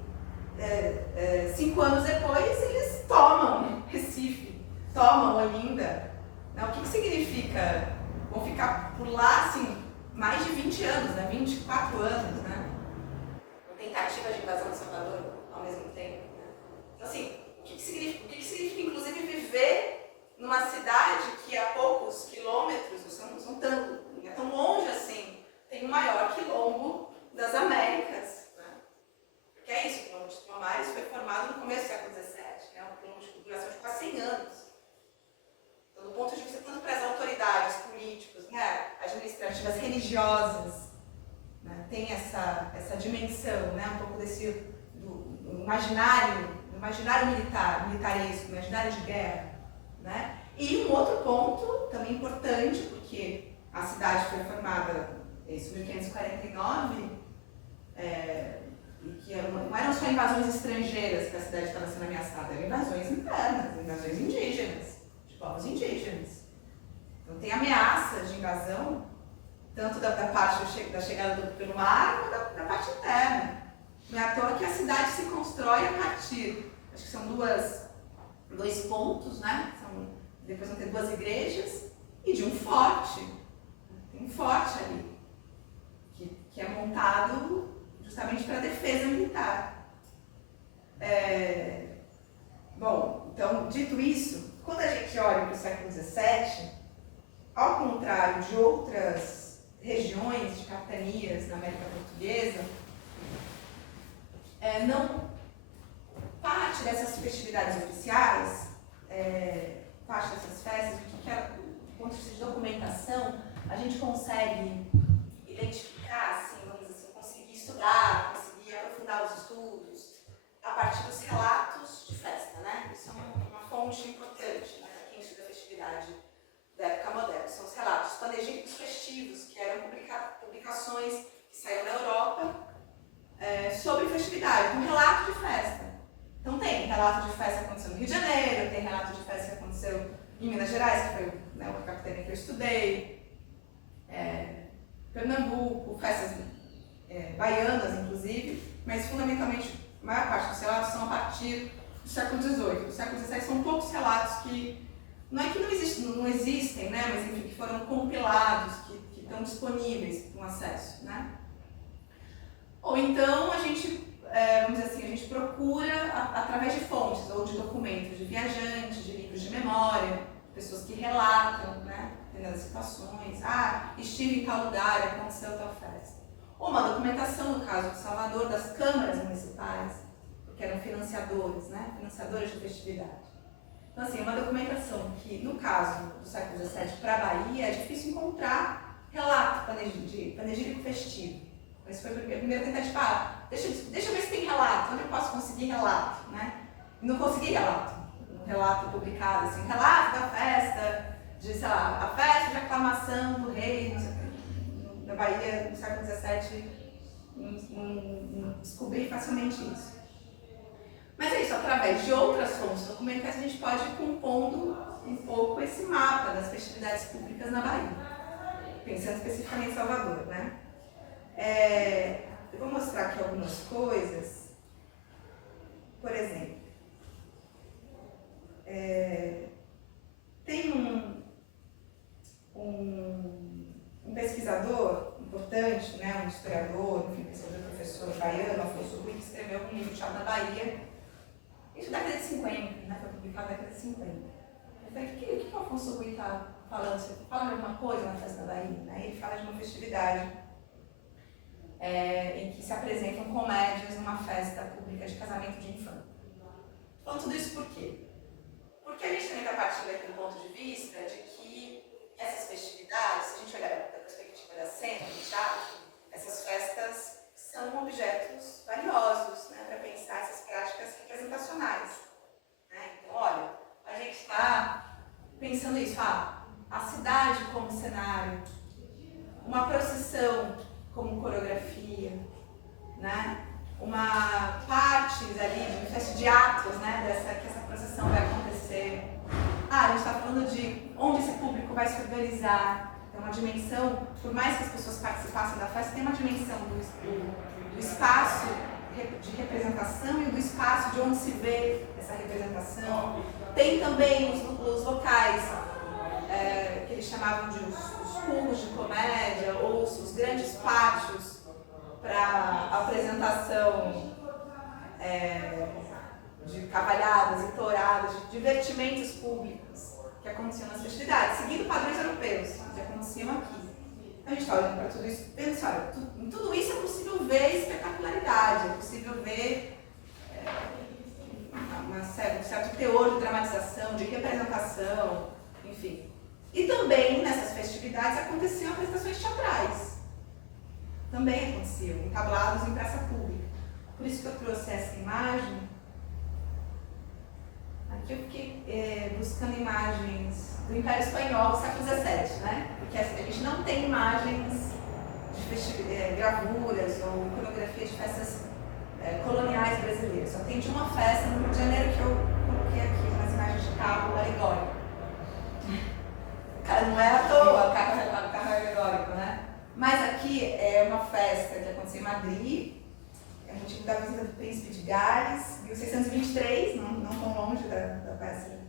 5 anos depois, eles tomam Recife, tomam Olinda. Né? O que significa? Vão ficar por lá, assim, mais de 20 anos, né? 24 anos, né? Uma tentativa de invasão de Salvador ao mesmo tempo. Né? Então, assim, o que significa, inclusive, viver numa cidade que a poucos quilômetros, não é tão longe assim, tem o maior quilombo das Américas. Né? Porque é isso, o quilombo de Palmares foi formado no começo do século XVII, né? Um quilombo de duração de quase 100 anos. Então, do ponto de vista tanto para as autoridades políticas, né, administrativas, religiosas, né, tem essa dimensão, né, um pouco do imaginário militaresco, imaginário de guerra, né? E um outro ponto também importante, porque a cidade foi formada em 1549, e que não eram só invasões estrangeiras que a cidade estava sendo ameaçada, eram invasões internas, invasões povos indígenas. Então tem ameaça de invasão, tanto da parte da chegada pelo mar, quanto da parte interna. Não é à toa que a cidade se constrói a partir, acho que são dois pontos, né? Depois vão ter 2 igrejas e de um forte. Tem um forte ali, que é montado justamente para a defesa militar. Bom, então, dito isso, quando a gente olha para o século XVII, ao contrário de outras regiões de capitanias na América Portuguesa, não parte dessas festividades oficiais, parte dessas festas, do ponto de vista de documentação, a gente consegue identificar, assim, vamos dizer assim, conseguir estudar, conseguir aprofundar os estudos a partir dos relatos de festa, né? Isso é uma fonte importante, né, para quem estuda a festividade da época moderna. São os relatos panegíricos festivos, que eram publicações que saíram na Europa sobre festividade, um relato de festa. Então tem relato de festa que aconteceu no Rio de Janeiro, tem relato de festa que aconteceu em Minas Gerais, que foi, né, o capitania que eu estudei, Pernambuco, festas baianas, inclusive, mas fundamentalmente a maior parte dos relatos são a partir do século XVIII. Do século XVII são poucos relatos que, não é que não existem, né, mas enfim, que foram compilados, que estão disponíveis para um acesso, né? Ou então a gente, vamos dizer assim, a gente procura através de fontes ou de documentos de viajantes, de livros de memória, pessoas que relatam, né, determinadas situações. Estive em tal lugar, aconteceu tal festa. Ou uma documentação, no caso de Salvador, das câmaras municipais, porque eram financiadores, né, financiadores de festividade. Então, assim, uma documentação que, no caso do século XVII para a Bahia, é difícil encontrar relato panegírico festivo. Esse foi a primeira tentativa. Deixa eu ver se tem relato, onde eu posso conseguir relato, né? E não consegui relato. Um relato publicado, assim, relato da festa, de, sei lá, a festa de aclamação do rei, na Bahia, no século XVII, não descobri facilmente isso. Mas é isso, através de outras fontes documentais, a gente pode ir compondo um pouco esse mapa das festividades públicas na Bahia, pensando especificamente em Salvador, né? Eu vou mostrar aqui algumas coisas. Por exemplo, tem um pesquisador importante, né, um historiador, enfim, pesquisador, professor baiano, Afonso Rui, que escreveu um livro chamado Na Bahia, isso da década de 50, né, foi publicado na década de 50. Eu falei, o que o Afonso Rui está falando? Você fala de alguma coisa na festa da Bahia? Aí ele fala de uma festividade em que se apresentam comédias numa festa pública de casamento de infante. Então, tudo isso por quê? Porque a gente também está partindo aqui do ponto de vista de que essas festividades, se a gente olhar da perspectiva da cena, do teatro, essas festas são objetos valiosos, né, para pensar essas práticas representacionais. Né? Então, olha, a gente está pensando isso, a cidade como cenário, uma procissão como coreografia, né? Uma parte ali, uma espécie de atos, né? Que essa procissão vai acontecer. A gente está falando de onde esse público vai se organizar. Tem uma dimensão, por mais que as pessoas participassem da festa, tem uma dimensão do espaço de representação e do espaço de onde se vê essa representação. Tem também os locais que eles chamavam de os públicos de comédia, ou os grandes pátios para apresentação de cavalhadas e touradas, de divertimentos públicos que aconteciam nas festividades, seguindo padrões europeus que aconteciam aqui. Então a gente está olhando para tudo isso, pensando, olha, em tudo isso é possível ver espetacularidade, é possível ver um certo teor de dramatização, de representação, enfim. E também nessas festividades aconteciam apresentações teatrais. Também aconteciam, entablados em praça pública. Por isso que eu trouxe essa imagem. Aqui eu fiquei buscando imagens do Império Espanhol do século XVII, né? Porque a gente não tem imagens de gravuras ou iconografia de festas coloniais brasileiras. Só tem de uma festa no Rio de Janeiro que eu coloquei aqui, umas imagens de cabo alegórico. festa que aconteceu em Madrid, é motivo da visita do príncipe de Gales, 1623, não tão longe da peça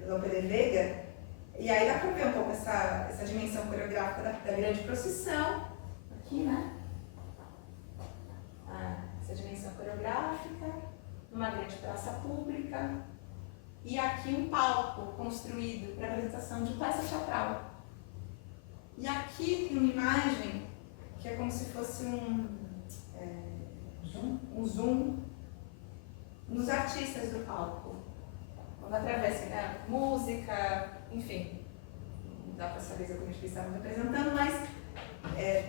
do Lope de Vega. E aí dá para ver um pouco essa dimensão coreográfica da grande procissão, aqui, né? Essa dimensão coreográfica, numa grande praça pública, e aqui um palco construído para apresentação de peça teatral. E aqui tem uma imagem que é como se fosse um zoom nos artistas do palco. Quando atravessa, né, música, enfim, não dá para saber exatamente o que eles estavam representando, mas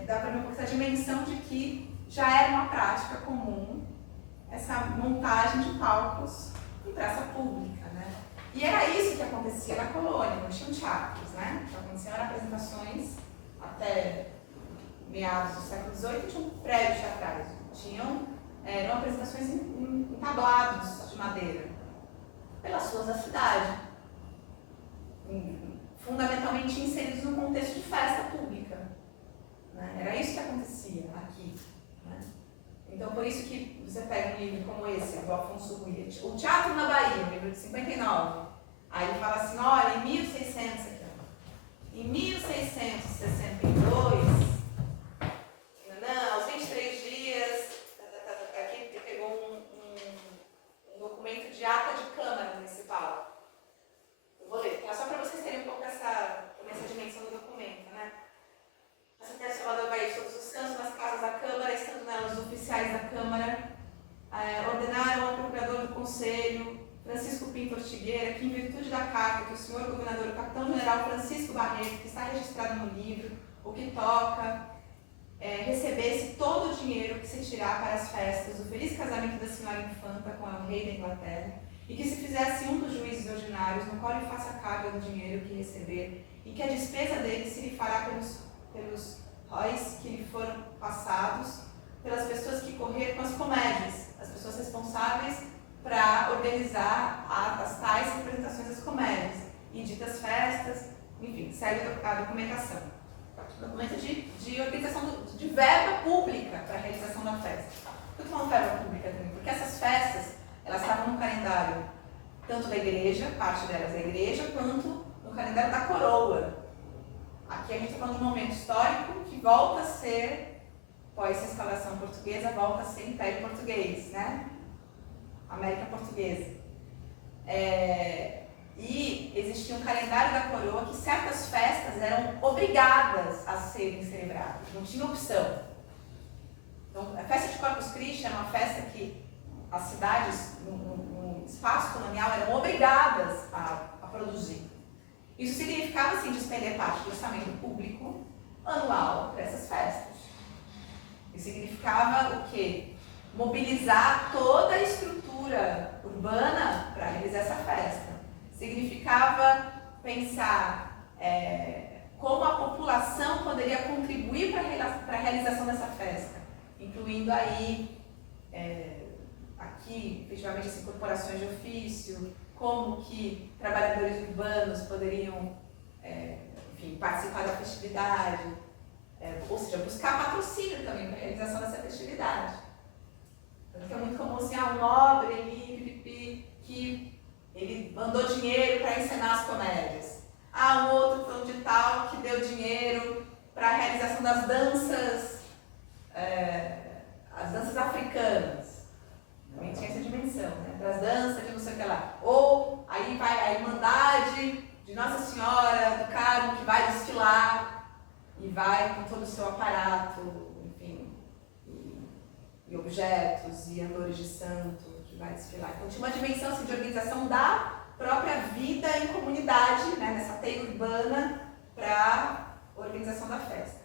dá para ver um pouco essa dimensão de que já era uma prática comum essa montagem de palcos em praça pública, né? E era isso que acontecia na colônia, não tinham teatros, né? O que aconteciam eram apresentações até meados do século XVIII, tinham prédios teatrais, eram apresentações em tablados de madeira, pelas ruas da cidade, fundamentalmente inseridos no contexto de festa pública, né? Era isso que acontecia aqui, né? Então, por isso que você pega um livro como esse, do Afonso Rui, O Teatro na Bahia, um livro de 59, aí ele fala assim, olha, em 1600, aqui, em 1662, aos 23 dias, aqui ele pegou um documento de ata de Câmara Municipal. Eu vou ler, só para vocês terem um pouco essa dimensão do documento, né? A Secretaria de Salvador Bahia, todos os cantos das casas da Câmara, estando nelas os oficiais da Câmara, ordenaram ao Procurador do Conselho, Francisco Pinto Ortigueira, que em virtude da carta que o senhor governador, o capitão-general Francisco Barreto, que está registrado no livro, o que toca, recebesse todo o dinheiro que se tirar para as festas do feliz casamento da senhora infanta com o rei da Inglaterra, e que se fizesse um dos juízes ordinários, no qual lhe faça carga do dinheiro que receber, e que a despesa dele se lhe fará pelos róis que lhe foram passados, pelas pessoas que correram com as comédias, as pessoas responsáveis para organizar as tais representações das comédias, e ditas festas, enfim, segue a documentação. Documento de organização de verba pública para a realização da festa. Por que eu estou falando verba pública também? Porque essas festas, elas estavam no calendário tanto da igreja, parte delas da igreja, quanto no calendário da coroa. Aqui a gente está falando de um momento histórico que volta a ser, após a instalação portuguesa, volta a ser Império Português, né? América Portuguesa. E existia um calendário da coroa que certas festas eram obrigadas a serem celebradas, não tinha opção. Então, a festa de Corpus Christi era uma festa que as cidades, no espaço colonial, eram obrigadas a produzir. Isso significava, assim, despender parte do orçamento público anual para essas festas. Isso significava o quê? Mobilizar toda a estrutura urbana para realizar essa festa. Significava pensar como a população poderia contribuir para a realização dessa festa, incluindo aí, aqui, efetivamente, as corporações de ofício, como que trabalhadores urbanos poderiam, enfim, participar da festividade, ou seja, buscar patrocínio também para a realização dessa festividade. Então, é muito comum assim, um nobre ali, que ele mandou dinheiro para encenar as comédias. Um outro fulano de tal que deu dinheiro para a realização das danças, as danças africanas. Também tinha essa dimensão, né? Para as danças de não sei o que lá. Ou aí vai a Irmandade de Nossa Senhora do Carmo, que vai desfilar e vai com todo o seu aparato, enfim, e objetos e andores de santo que vai desfilar. Então tinha uma dimensão assim, de organização da própria vida em comunidade, né, nessa teia urbana, para a organização da festa.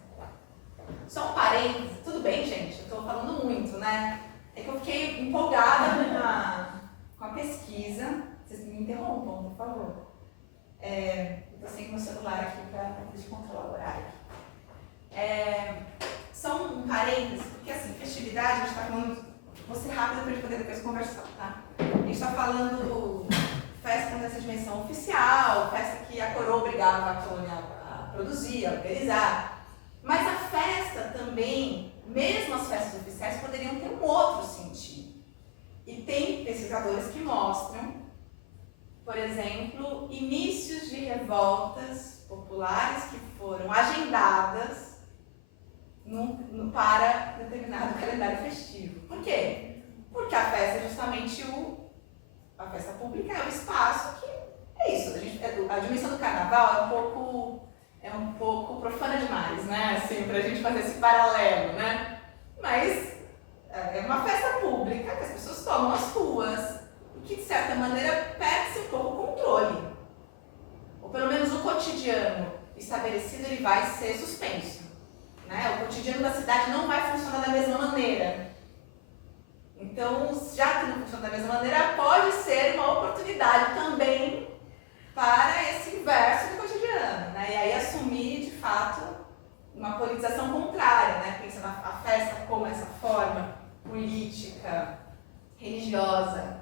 Só um parênteses, tudo bem, gente? Eu estou falando muito, né? É que eu fiquei empolgada com a pesquisa. Vocês me interrompam, por favor. Eu estou sem meu celular aqui para controlar o horário. Só um parênteses, porque assim, festividade, a gente está falando, vou ser rápida para a gente poder depois conversar, tá? A gente está falando festa nessa dimensão oficial, festa que a coroa obrigava a colônia a produzir, a organizar. Mas a festa também, mesmo as festas oficiais, poderiam ter um outro sentido. E tem pesquisadores que mostram, por exemplo, inícios de revoltas populares que foram agendadas para determinado calendário festivo. Por quê? Porque a festa é justamente a festa pública é o espaço que é isso. A dimensão do carnaval é um pouco profana demais, né? Assim, pra gente fazer esse paralelo, né? Mas é uma festa pública que as pessoas tomam as ruas e que, de certa maneira, perde-se um pouco o controle. Ou pelo menos o cotidiano estabelecido ele vai ser suspenso. Né? O cotidiano da cidade não vai funcionar da mesma maneira. Então, já que não funciona da mesma maneira, pode ser uma oportunidade também para esse inverso do cotidiano, né? E aí assumir, de fato, uma politização contrária, né? Pensando a festa como essa forma política, religiosa,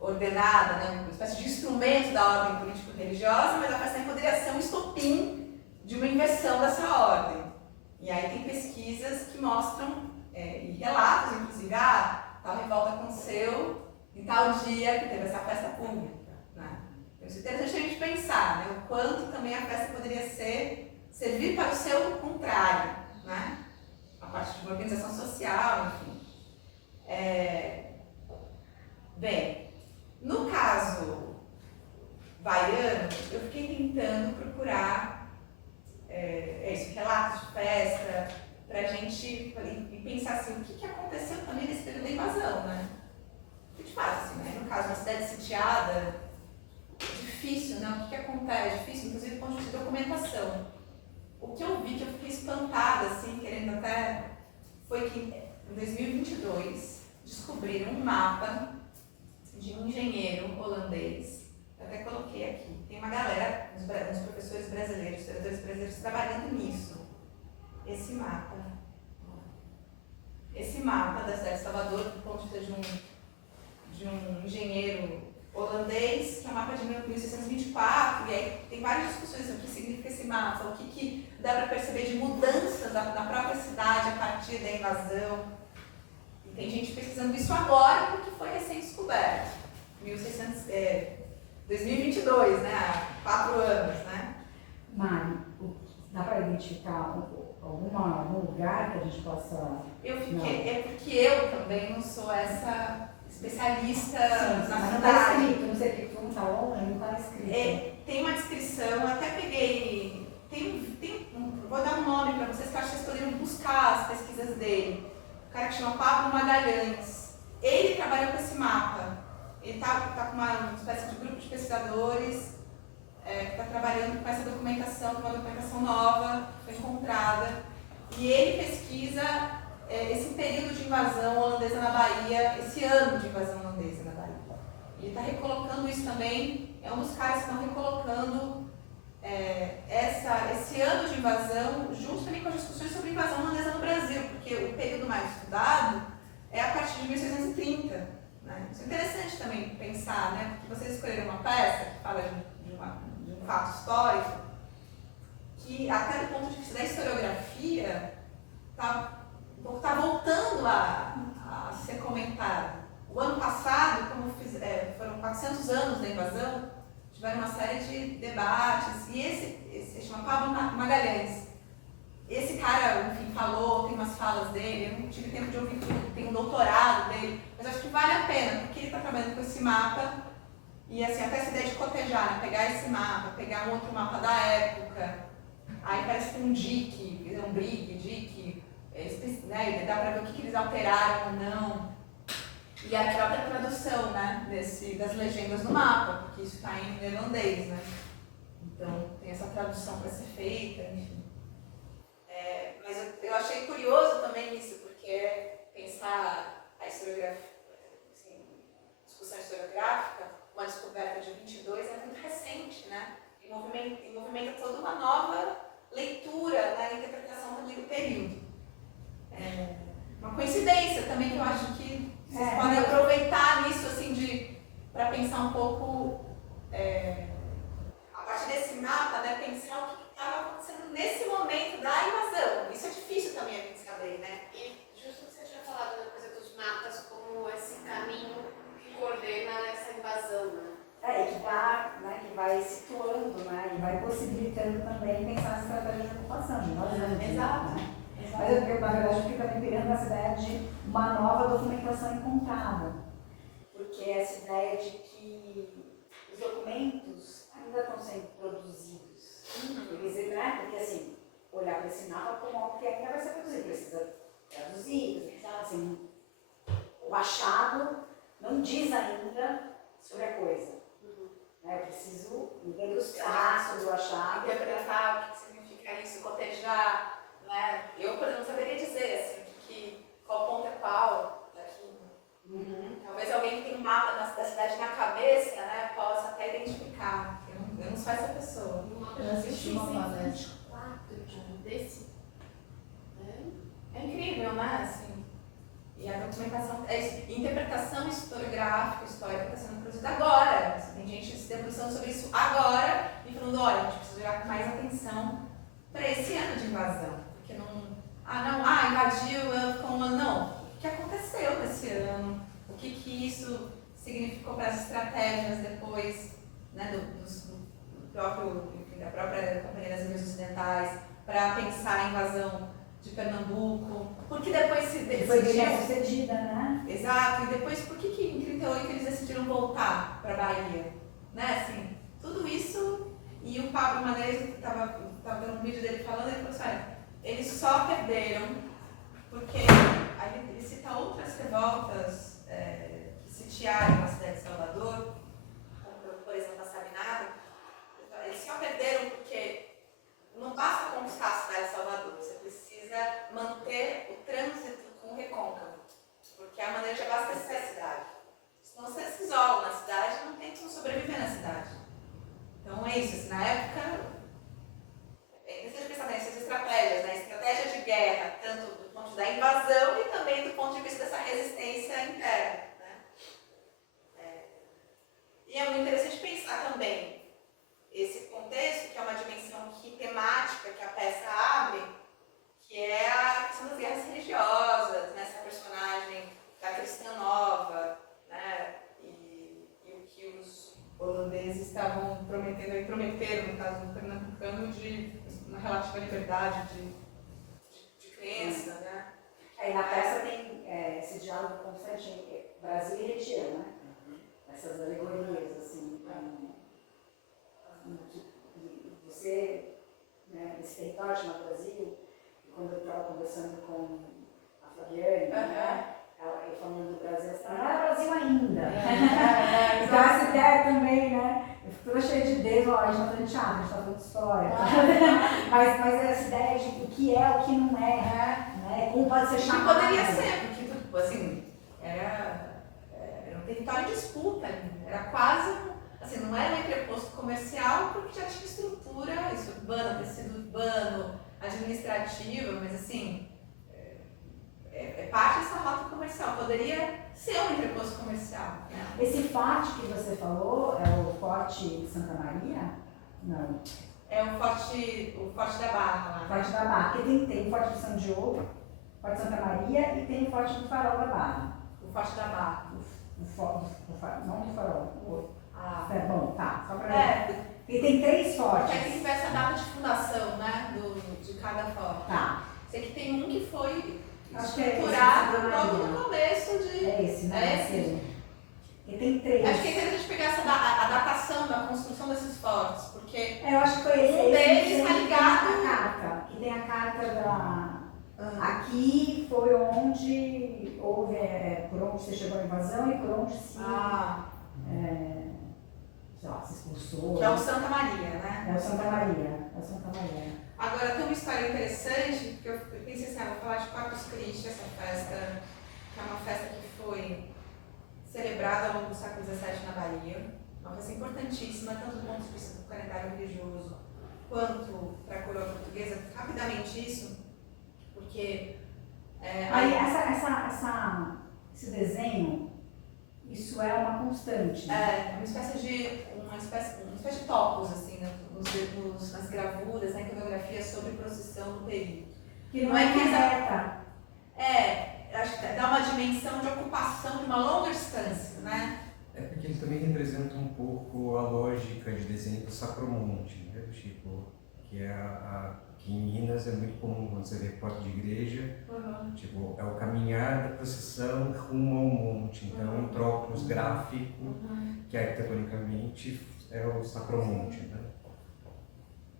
ordenada, né? Uma espécie de instrumento da ordem político-religiosa, mas a festa também poderia ser um estopim de uma inversão dessa ordem. E aí tem pesquisas que mostram, e relatos, inclusive, tal revolta aconteceu em tal dia que teve essa festa pública. Né? Então isso é interessante a gente pensar, né? O quanto também a festa poderia servir para o seu contrário, né? A parte de uma organização social, enfim. Bem, no caso baiano, eu fiquei tentando procurar relatos de festa, para a gente e pensar assim, o que aconteceu também nesse período da invasão, né? Porque, de fato, assim, né? No caso, uma cidade sitiada, difícil, né? O que acontece? Difícil, inclusive, do ponto de vista de documentação. O que eu vi, que eu fiquei espantada, assim, querendo até, foi que em 2022 descobriram um mapa de um engenheiro holandês. Eu até coloquei aqui. Tem uma galera, uns professores brasileiros, historiadores brasileiros, trabalhando nisso. Esse mapa da cidade de Salvador, do ponto de vista de um engenheiro holandês, que é um mapa de 1624, e aí tem várias discussões sobre o que significa esse mapa, o que dá para perceber de mudanças na própria cidade a partir da invasão. E tem gente pesquisando isso agora porque foi recém-descoberto. 2022, né? Há 4 anos, né? Mari, dá para identificar algum lugar que a gente possa... É porque eu também não sou essa especialista na não cidade. está escrito, não sei o que tu está online, não está escrito. Tem uma descrição, até peguei... vou dar um nome para vocês que eu acho que vocês poderiam buscar as pesquisas dele. O cara que chama Pablo Magalhães. Ele trabalhou com esse mapa. Ele está com uma espécie de grupo de pesquisadores que está trabalhando com essa documentação, uma documentação nova, foi encontrada. E ele pesquisa esse período de invasão holandesa na Bahia, esse ano de invasão holandesa na Bahia. Ele está recolocando isso também, é um dos caras que estão recolocando esse ano de invasão, junto também com as discussões sobre invasão holandesa no Brasil, porque o período mais estudado é a partir de 1630. Né? Isso é interessante também pensar, né? Porque vocês escolheram uma peça que fala de um fato histórico, que até do ponto de vista da historiografia está voltando a ser comentado. O ano passado, foram 400 anos da invasão, tiveram uma série de debates, e esse chama Pablo Magalhães. Esse cara, enfim, falou, tem umas falas dele, eu não tive tempo de ouvir tudo, tem um doutorado dele, mas acho que vale a pena, porque ele está trabalhando com esse mapa, e assim, até essa ideia de cotejar, né? Pegar esse mapa, pegar um outro mapa da época, aí parece que tem um dique, um dique, né? Dá para ver o que eles alteraram ou não. E a própria tradução, né? Das legendas no mapa, porque isso está em neerlandês, né? Então tem essa tradução para ser feita, enfim. Mas eu achei curioso também isso, porque pensar a historiografia, assim, discussão historiográfica, uma descoberta de 22 é muito recente, né? E movimenta toda uma nova leitura, né, interpretação do período. Uma coincidência também que eu acho que vocês podem aproveitar nisso, assim, para pensar um pouco, a partir desse mapa, né, pensar o que estava acontecendo nesse momento da tentando também pensar essa estratégia de ocupação, de invasão. Exato. Né? Mas eu, na verdade, eu fico também pirando nessa ideia de uma nova documentação encontrada. Porque essa ideia de que os documentos ainda estão sendo produzidos. Né? Porque, assim, olhar para esse mapa como algo que ainda vai ser produzido, precisa traduzir. Assim, o achado não diz ainda sobre a coisa. Né? Eu preciso me debruçar sobre o achado. Interpretar o que significa isso, cotejar. Né? Eu, por exemplo, saberia dizer assim, qual ponto é qual daqui. Talvez alguém que tem um mapa da cidade na cabeça, né, possa até identificar. Eu não sou essa pessoa. Eu assisti uma palestra desse. É incrível, né? Assim, e a documentação, a interpretação historiográfica, histórica está sendo produzida agora. Tem gente se debruçando sobre isso agora e falando, olha, a gente precisa olhar com mais atenção para esse ano de invasão. Porque invadiu, ficou um ano. Não. O que aconteceu nesse ano? O que isso significou para as estratégias depois, né, da própria Companhia das Ilhas Ocidentais, para pensar a invasão de Pernambuco? Porque depois se decidiu... Foi bem sucedida, né? Exato. E depois, por que em 38 eles decidiram voltar para a Bahia? Né, assim, tudo isso... E o Pablo Maneiro, estava vendo um vídeo dele falando, ele falou assim, olha, eles só perderam porque... Aí ele cita outras revoltas que sitiaram a cidade de Salvador, como, por exemplo, a Sabinada. Eles só perderam porque não basta conquistar a cidade de Salvador, você precisa manter o trânsito com o recôncavo, porque é a maneira de abastecer a cidade. Senão você se isola na cidade e não tem como sobreviver na cidade. Então é isso, assim, na época, é interessante pensar nessas estratégias, né? Estratégia de guerra, tanto do ponto da invasão e também do ponto de vista dessa resistência interna. Né? E é muito interessante pensar também esse contexto, que é uma dimensão temática que a peça abre, que é a questão das guerras religiosas, né? Essa personagem da cristã nova, né? E o que os holandeses estavam prometendo, e prometeram, no caso do pernambucano, de uma relativa liberdade de crença. Né? Aí na peça tem esse diálogo constante entre Brasil e região, né? Essas alegorias, assim, você, né, esse território chamado Brasil, quando eu estava conversando com a Fabiane, né, eu falando do Brasil, não era Brasil ainda. Então essa ideia também, né, eu fico toda cheia de ideias, ó, a gente está falando de teatro, a gente está falando de história, mas essa ideia de o que é, o que não é, né, como pode ser chamado. Poderia ser, porque tudo, assim, era um território de disputa, era quase, assim, não era um entreposto comercial, porque já tinha estrutura urbana, tecido urbano, administrativa, mas assim, é parte dessa rota comercial, poderia ser um entreposto comercial. Né? Esse forte que você falou é o Forte de Santa Maria? Não. É o forte da Barra lá. O Forte da Barra, porque tem o Forte de São Diogo, o Forte de Santa Maria e tem o Forte do Farol da Barra. O Forte da Barra. Não do Farol. Ah. É bom, tá, só pra ver. E tem 3 fortes. Porque tem que ver essa data de fundação, né, de cada forte. Tá. Sei que tem um que foi estruturado logo no começo de... É esse, né? É esse. E tem 3. Acho que é interessante pegar a datação da construção desses fortes, porque... Eu acho que foi esse. Um deles está ligado... A carta, que tem a carta da... Aqui foi onde houve, por onde você chegou a invasão e por onde se... sei lá, se expulsou. Que é o Santa Maria, né? É o Santa Maria. Agora, tem uma história interessante, porque eu pensei assim, vou falar de Corpus Christi, essa festa, que é uma festa que foi celebrada ao longo do século XVII na Bahia. Uma festa importantíssima, tanto do ponto de vista do calendário religioso, quanto para a coroa portuguesa. Rapidamente isso, porque... Aí, esse desenho, isso é uma constante. É uma espécie de topos, assim, né? Nas gravuras, na iconografia sobre procissão do período. Que não é correta. Acho que dá uma dimensão de ocupação de uma longa distância, né? É porque ele também representa um pouco a lógica de desenho do Sacromonte, né? Tipo, que que em Minas é muito comum quando você vê porta de igreja, tipo, é o caminhar da procissão rumo ao monte, então é um tropos gráfico que arquitetonicamente é o sacromonte, né?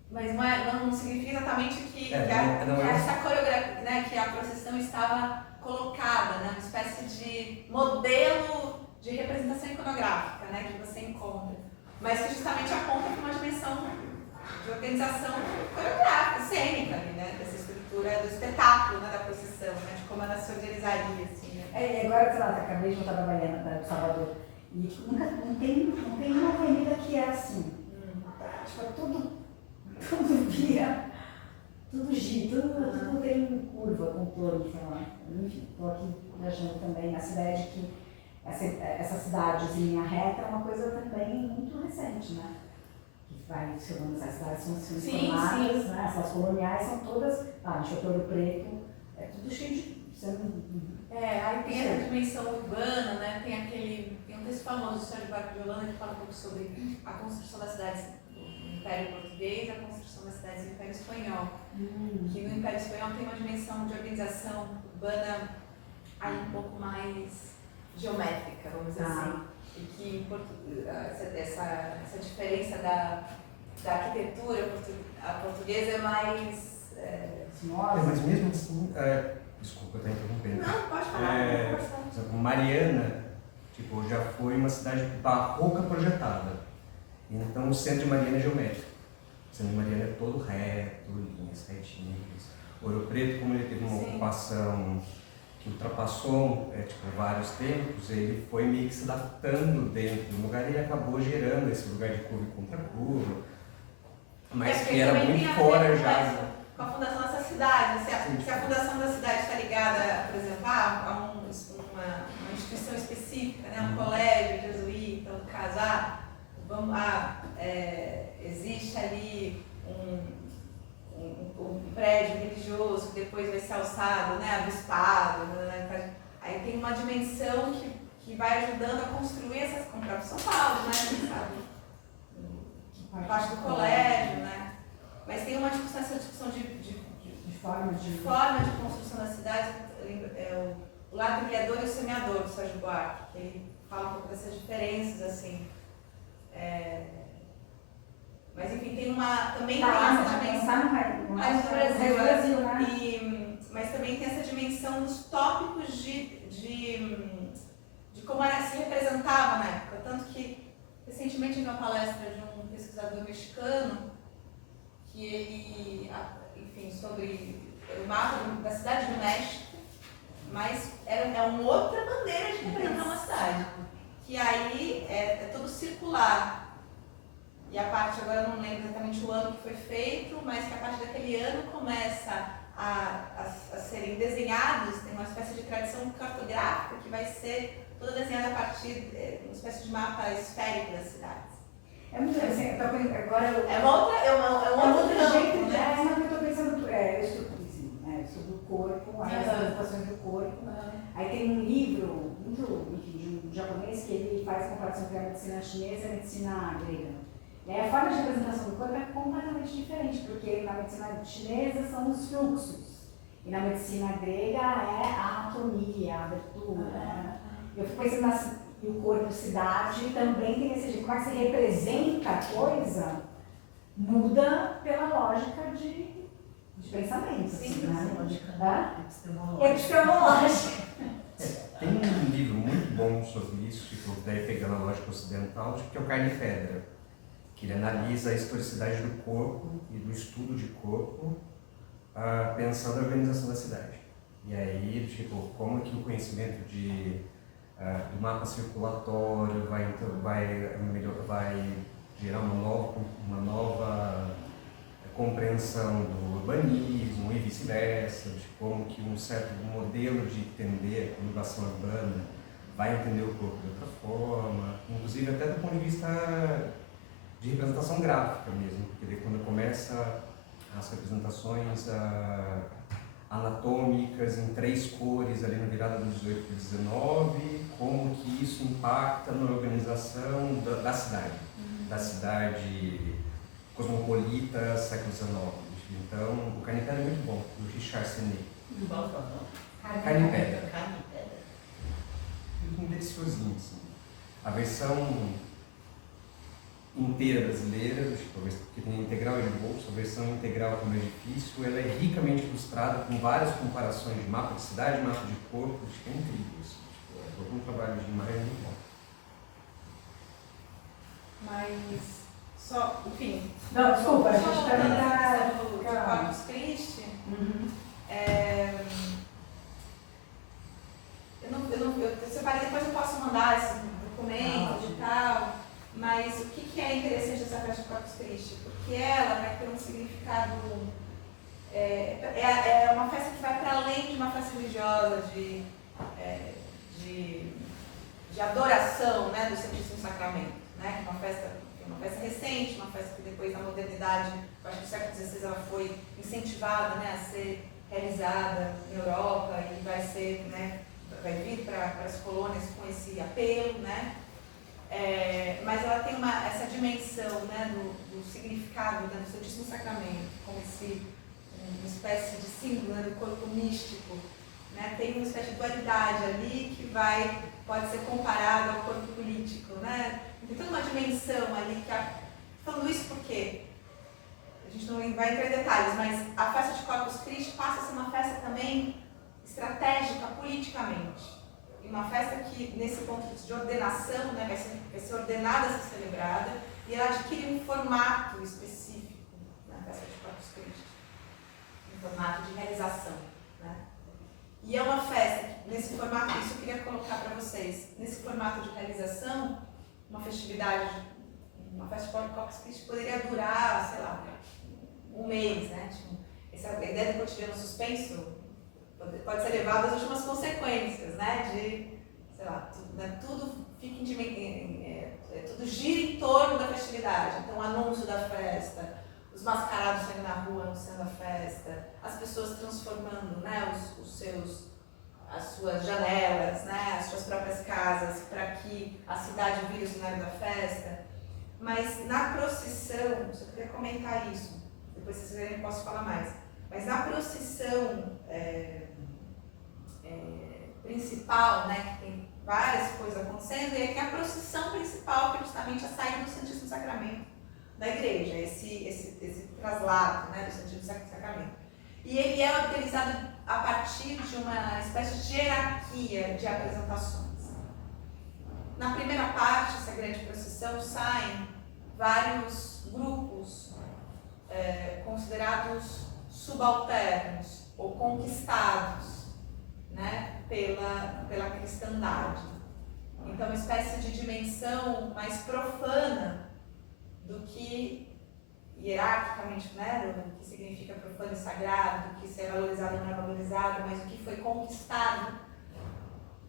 Mas não significa exatamente que não é essa coreografia, né, que a procissão estava colocada, né, uma espécie de modelo de representação iconográfica, né, que você encontra, mas que justamente aponta para uma dimensão de organização coreográfica, cênica, né, dessa estrutura do espetáculo, né, da procissão, né, de como ela se organizaria, assim, né. E agora, sei lá, acabei de voltar da Baiana, do Salvador, e não tem uma avenida que é assim. Tipo, é tudo vira, tudo gira, tudo tem curva, contorno, sei lá. Enfim, estou aqui viajando também na cidade que essa cidade em linha reta é uma coisa também muito recente, né? Que vai chamando essas cidades são formadas, né? Essas coloniais são todas, deixa eu Ouro Preto, é tudo cheio de... Aí tem essa dimensão urbana, né? Tem um texto famoso do Sérgio Buarque de Holanda que fala um pouco sobre a construção das cidades do Império Português e a construção das cidades do Império Espanhol. Que no Império Espanhol tem uma dimensão de organização urbana aí um pouco mais geométrica, vamos dizer assim. E que essa diferença da arquitetura portuguesa é mais... mas mesmo assim, desculpa estar interrompendo. Não, pode falar. Por exemplo, Mariana, tipo, já foi uma cidade barroca projetada. Então o centro de Mariana é geométrico. O centro de Mariana é todo reto, linhas retinhas. Ouro Preto, como ele teve uma ocupação que ultrapassou vários tempos, ele foi meio que se adaptando dentro do lugar e ele acabou gerando esse lugar de curva e contra-curva, mas que era muito fora já. Com a fundação dessa cidade, se a fundação da cidade está ligada, por exemplo, a uma instituição específica, né, um colégio jesuíta, um caso, existe ali um prédio religioso que depois vai ser alçado, né, abispado, né, aí tem uma dimensão que vai ajudando a construir essas, como para São Paulo, né, sabe, parte do colégio, né. Mas tem essa discussão de forma de construção da cidade, o ladrilhador e o semeador do Sérgio Buarque, que ele fala um pouco dessas diferenças, assim. Mas enfim, também tem essa dimensão. Mas no Brasil, né? Mas também tem essa dimensão dos tópicos de como se representava na época. Tanto que recentemente eu vi uma palestra de um pesquisador mexicano que ele, enfim, sobre o mapa da cidade do México, mas é uma outra maneira de representar uma cidade, que aí é todo circular, e a parte, agora eu não lembro exatamente o ano que foi feito, mas que a partir daquele ano começa a serem desenhados, tem uma espécie de tradição cartográfica que vai ser toda desenhada a partir de uma espécie de mapa esférico das cidades. É muito assim, agora é um outro jeito, né? Mas eu estou pensando, eu estudo o corpo, as representações do corpo. Aí tem um livro, de um japonês, que ele faz comparação entre a medicina chinesa e a medicina grega. E aí a forma de representação do corpo é completamente diferente, porque na medicina chinesa são os fluxos, e na medicina grega é a anatomia, a abertura. Eu fico pensando e o corpo cidade também tem esse jeito. Como é que se representa a coisa, muda pela lógica de pensamento. Sim, né? Epistemológica. Tem um livro muito bom sobre isso, tipo, daí pegando a lógica ocidental, que é o Carne e Pedra, que ele analisa a historicidade do corpo e do estudo de corpo, pensando a organização da cidade. E aí, tipo, como que o conhecimento do mapa circulatório vai gerar uma nova compreensão do urbanismo e vice-versa, de como que um certo modelo de entender a conurbação urbana vai entender o corpo de outra forma, inclusive até do ponto de vista de representação gráfica mesmo, porque daí quando começa as representações anatômicas em 3 cores ali na virada do 18 para o 19, como que isso impacta na organização da cidade, da cidade cosmopolita, século XIX. Então, o Carne em Pedra é muito bom, do Richard Senet. Qual que é o nome? Carne em Pedra. Carne em Pedra. Muito deliciosinho, assim. A versão inteira brasileira, tipo, porque tem a integral de bolso, a versão integral como é difícil, ela é ricamente ilustrada com várias comparações de mapa de cidade, mapa de corpo, acho que é incrível, assim. Tipo, é todo um trabalho de imagem muito bom. Mas, só, enfim, Não, desculpa, a gente só também voltando tá... à questão do Corpus Christi, eu separei, depois eu posso mandar esse documento e tal, mas o que é interessante dessa festa de Corpus Christi? Porque ela vai ter um significado, é uma festa que vai para além de uma festa religiosa, de adoração, né, do Santíssimo Sacramento, né, uma festa recente, uma festa que depois da modernidade, eu acho que no século XVI ela foi incentivada, né, a ser realizada na Europa e vai ser, né, vai vir para as colônias com esse apelo, né, mas ela tem essa dimensão, né, do significado, né, do Santíssimo Sacramento, como uma espécie de símbolo, né, do corpo místico, né, tem uma espécie de dualidade ali que pode ser comparada ao corpo político, né, tem toda uma dimensão ali falando isso porque a gente não vai entrar em detalhes, mas a festa de Corpus Christi passa a ser uma festa também estratégica politicamente. E uma festa que, nesse ponto de ordenação, né, vai ser ordenada a ser celebrada, e ela adquire um formato específico na festa de Corpus Christi, um formato de realização. Né? E é uma festa, nesse formato, isso eu queria colocar para vocês, nesse formato de realização, uma festividade, uma festa de Corpus Christi poderia durar, sei lá, um mês, né? Tipo, a ideia do cotidiano suspenso pode ser levada às últimas consequências, né? De, sei lá, tudo fica tudo gira em torno da festividade. Então, o anúncio da festa, os mascarados saindo na rua anunciando a festa, as pessoas transformando, né, as suas janelas, né, as suas próprias casas, para que a cidade vire o cenário da festa. Mas na procissão, eu só queria comentar isso, depois se vocês quiserem eu posso falar mais, mas na procissão principal, né, que tem várias coisas acontecendo, e é que a procissão principal, que é justamente a saída do Santíssimo Sacramento da igreja, esse traslado, né, do Santíssimo Sacramento. E ele é organizado a partir de uma espécie de hierarquia de apresentações. Na primeira parte, essa grande procissão, saem vários grupos considerados subalternos ou conquistados, né, pela cristandade. Então, uma espécie de dimensão mais profana do que hierarquicamente, né, do que significa profano e sagrado, do que se é valorizado ou não é valorizado, mas o que foi conquistado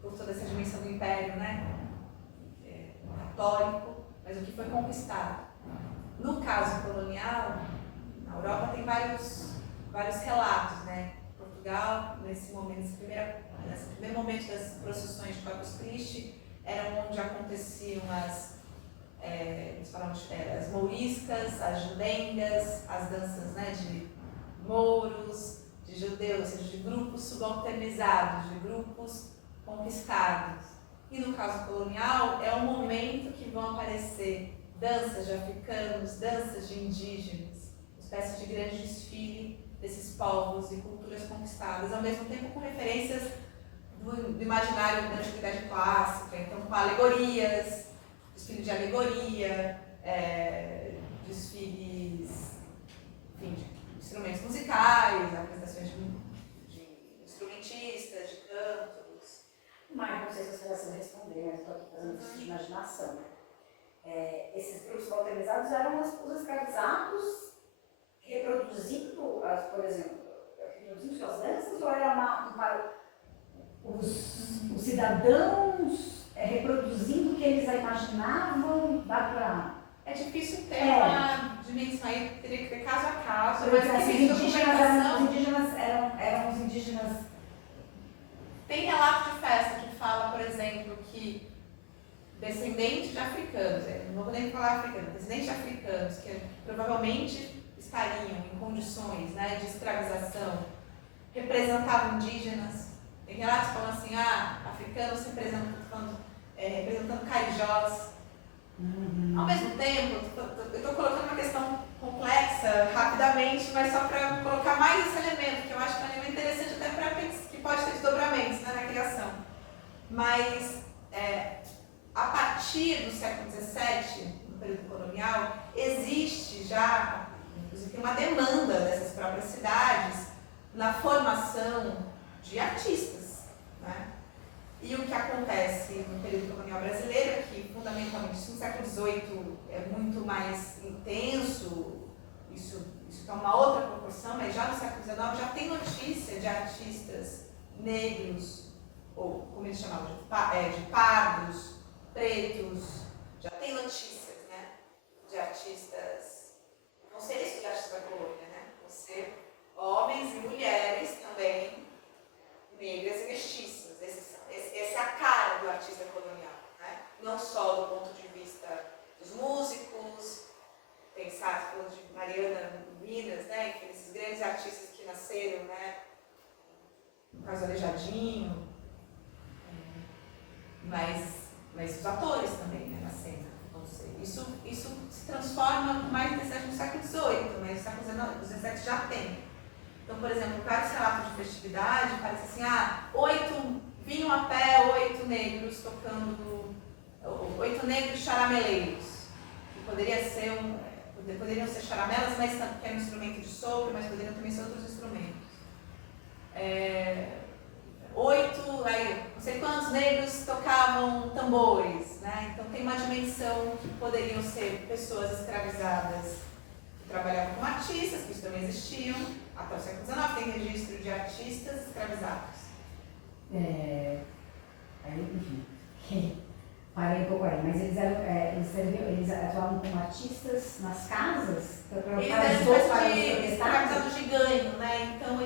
por toda essa dimensão do império, né, católico, mas o que foi conquistado. No caso colonial, na Europa tem vários relatos, né? Portugal, nesse primeiro momento das procissões de Corpus Christi, era onde aconteciam as mouriscas, as judengas, as danças, né, de mouros, de judeus, ou seja, de grupos subalternizados, de grupos conquistados. E no caso colonial, é o momento que vão aparecer danças de africanos, danças de indígenas, uma espécie de grande desfile desses povos e culturas conquistadas, ao mesmo tempo com referências do imaginário da antiguidade clássica, então com alegorias, desfile de alegoria, desfiles, enfim, de instrumentos musicais, apresentações de instrumentistas, de cantos. Mas não sei se você vai saber responder, mas estou aqui fazendo isso de imaginação. Esses grupos subalternizados eram os escravizados reproduzindo, por exemplo, suas danças, ou era os cidadãos reproduzindo o que eles imaginavam? É difícil ter uma dimensão, aí teria que ter caso a caso, Mas mas os indígenas eram os indígenas. Tem relato de festa que fala, por exemplo, que descendentes de africanos, não vou nem falar africanos, descendentes de africanos, que provavelmente estariam em condições, né, de escravização, representavam indígenas. Tem relatos falando assim, africanos representando carijós. Ao mesmo tempo, eu estou colocando uma questão complexa, rapidamente, mas só para colocar mais esse elemento, que eu acho que é um elemento interessante até para que pode ter desdobramentos, né, na criação. Mas, a partir do século XVII, no período colonial, existe já, inclusive, tem uma demanda dessas próprias cidades na formação de artistas, né? E o que acontece no período colonial brasileiro é que, fundamentalmente, no século XVIII é muito mais intenso, isso toma uma outra proporção, mas já no século XIX já tem notícia de artistas negros, ou como eles chamavam, de pardos, pretos, já tem notícias, né, de artistas, vão ser isso de artistas da colônia, né, vão ser homens e mulheres também, negras e mestiças. Essa é a cara do artista colonial, né? Não só do ponto de vista dos músicos, pensar falando de Mariana Minas, né? Enfim, esses grandes artistas que nasceram, né? No caso Aleijadinho, mas os atores também, né? Na cena. Isso se transforma mais no século XVIII, mas no século XVII já tem. Então, por exemplo, vários relatos de festividade, parece assim, vinham a pé 8 negros tocando, 8 negros charameleiros, que poderiam ser charamelas, mas que era um instrumento de sopro, mas poderiam também ser outros instrumentos. 8, aí, não sei quantos negros tocavam tambores, né? Então tem uma dimensão que poderiam ser pessoas escravizadas que trabalhavam como artistas, que isso também existiam, até o século XIX tem registro de artistas escravizados. Enfim, parei um pouco aí, mas eles atuavam como artistas nas casas? Eles eram escravizados de ganho, né? Então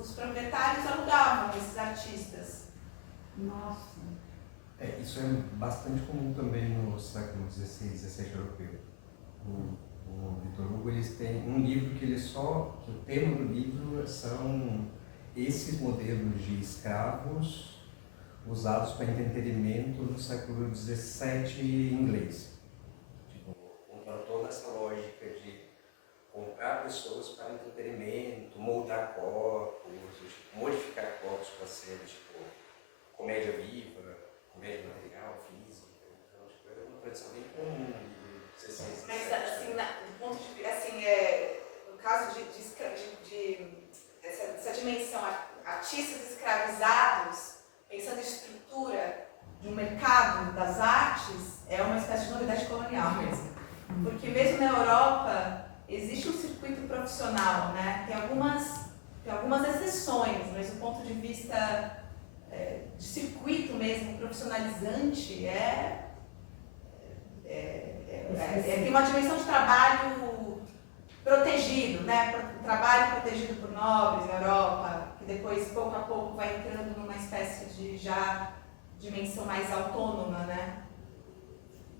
os proprietários alugavam esses artistas. Nossa! Isso é bastante comum também no século XVI, XVII europeu. O Victor Hugo tem um livro que o tema do livro são esses modelos de escravos usados para entretenimento no século XVII inglês. Tipo, contando toda essa lógica de comprar pessoas para entretenimento, moldar corpos, modificar corpos para ser comédia viva, comédia material, física. Então, é uma tradição bem comum de XVI. Mas, assim, do ponto de vista, no caso dessa dimensão, artistas escravizados, pensando em estrutura de um mercado das artes, é uma espécie de novidade colonial mesmo. Porque mesmo na Europa existe um circuito profissional, né? Tem algumas exceções, mas do ponto de vista de circuito mesmo, profissionalizante, tem uma dimensão de trabalho protegido, né? Trabalho protegido por nobres na Europa, que depois, pouco a pouco, vai entrando numa espécie de já dimensão mais autônoma, né?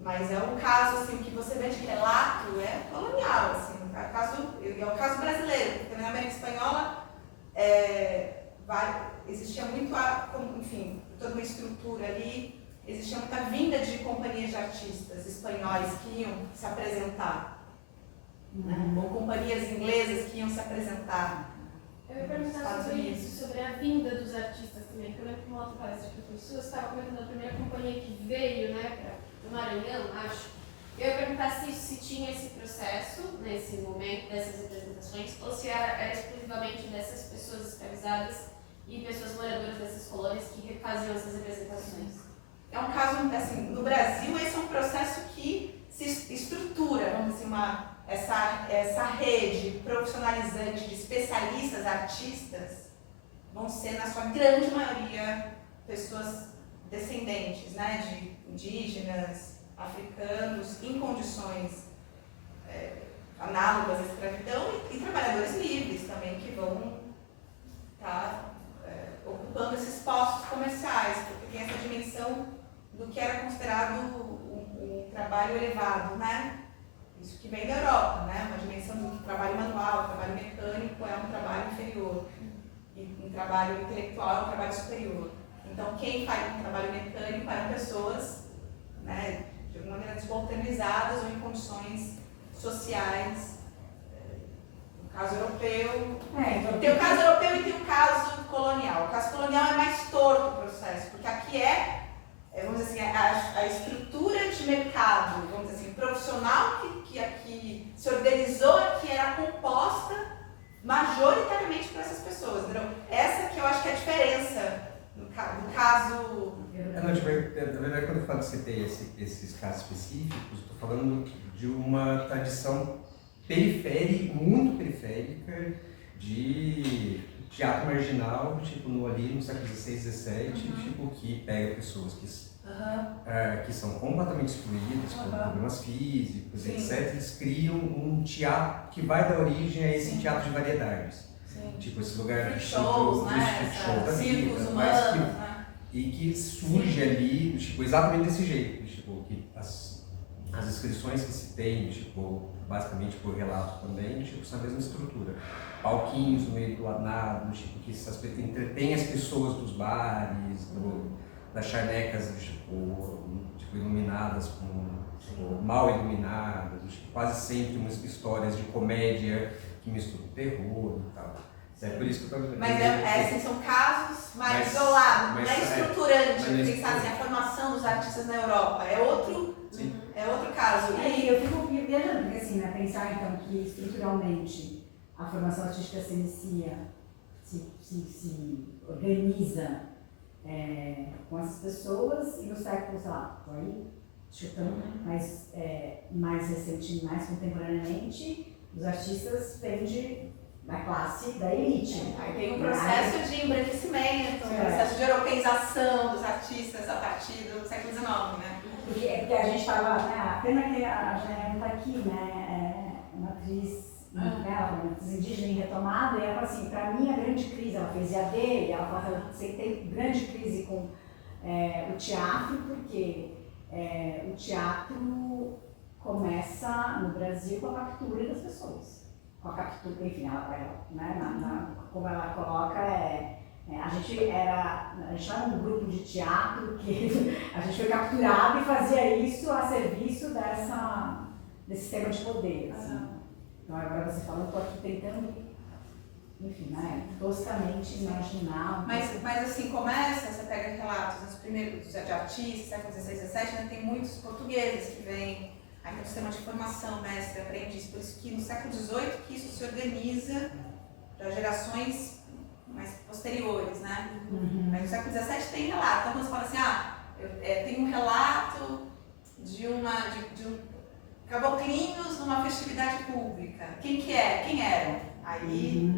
Mas é um caso, assim, o que você vê de relato é colonial, assim, é o caso brasileiro, porque na América Espanhola existia muito, enfim, toda uma estrutura ali, existia muita vinda de companhias de artistas espanhóis que iam se apresentar, né? Ou companhias inglesas que iam se apresentar. Eu ia perguntar sobre isso, sobre a vinda dos artistas também, porque eu lembro que uma outra palestra que foi sua, você estava comentando a primeira companhia que veio, né, do Maranhão, acho. Eu ia perguntar se tinha esse processo, nesse momento, dessas representações, ou se era exclusivamente dessas pessoas escravizadas e pessoas moradoras dessas colônias que faziam essas representações. É um caso, assim, no Brasil, esse é um processo que se estrutura, vamos dizer, essa rede profissionalizante de especialistas, artistas, vão ser, na sua grande maioria, pessoas descendentes, né, de indígenas, africanos, em condições análogas à escravidão e trabalhadores livres também, que vão estar ocupando esses postos comerciais, porque tem essa dimensão do que era considerado um trabalho trabalho elevado, né? Isso que vem da Europa, né? Uma dimensão do trabalho manual, trabalho mecânico é um trabalho inferior. E um trabalho intelectual é um trabalho superior. Então, quem faz um trabalho mecânico eram pessoas, né, de alguma maneira desmodernizadas ou em condições sociais. No caso europeu, tem o caso europeu e tem o caso colonial. O caso colonial é mais torto o processo, porque aqui vamos dizer assim, a estrutura de mercado, vamos dizer assim, profissional que aqui se organizou aqui era composta majoritariamente por essas pessoas, entendeu? Essa que eu acho que é a diferença no caso... Na verdade, quando eu falo que você tem esses casos específicos, estou falando de uma tradição muito periférica de teatro marginal, tipo ali no século XVI, XVII, tipo, que pega pessoas que são completamente excluídas por problemas físicos, etc. Eles criam um teatro que vai dar origem a esse teatro de variedades. Tipo, esse lugar de shows, né? Círculos humanos, e que surge ali, tipo, exatamente desse jeito. Tipo, que as inscrições que se tem, tipo, basicamente por relato também, tipo, são a mesma estrutura. Palquinhos no meio do nada, tipo, que entretém as pessoas dos bares, das charnecas, tipo, iluminadas, mal iluminadas, tipo, quase sempre umas histórias de comédia que misturam terror e tal. É por isso que eu estou... Mas assim, são casos mais isolados, não é estruturante, pensar assim, a formação dos artistas na Europa, é outro caso. E eu fico viajando, porque assim, né, pensar então que estruturalmente a formação artística se inicia, se organiza com essas pessoas, e no século, sei lá, tô aí chutando, mas mais recente, mais contemporaneamente, os artistas vêm da classe da elite. Aí tem um processo de embranquecimento, um processo de europeização dos artistas a partir do século XIX, né? Porque a gente estava, a pena que a Janaína está aqui, né? É uma atriz, uma atriz indígena em retomada, e ela fala assim, para mim a grande crise, ela fez IAD, e ela fala que você tem grande crise com o teatro, porque o teatro começa no Brasil com a captura das pessoas. Com a captura, enfim, como ela coloca, a gente era um grupo de teatro que a gente foi capturado e fazia isso a serviço desse sistema de poder. Assim. Então agora você falou, eu estou aqui tentando, enfim, toscamente imaginar. Mas assim, você pega relatos dos primeiros de artistas, século XVI, XVII, tem muitos portugueses que vêm. Aí tem um sistema de formação, mestre, aprendiz, por isso que no século XVIII que isso se organiza para gerações mais posteriores, né? Mas no século XVII tem relato, então quando você fala assim, tem um relato de caboclinhos numa festividade pública, quem eram? Aí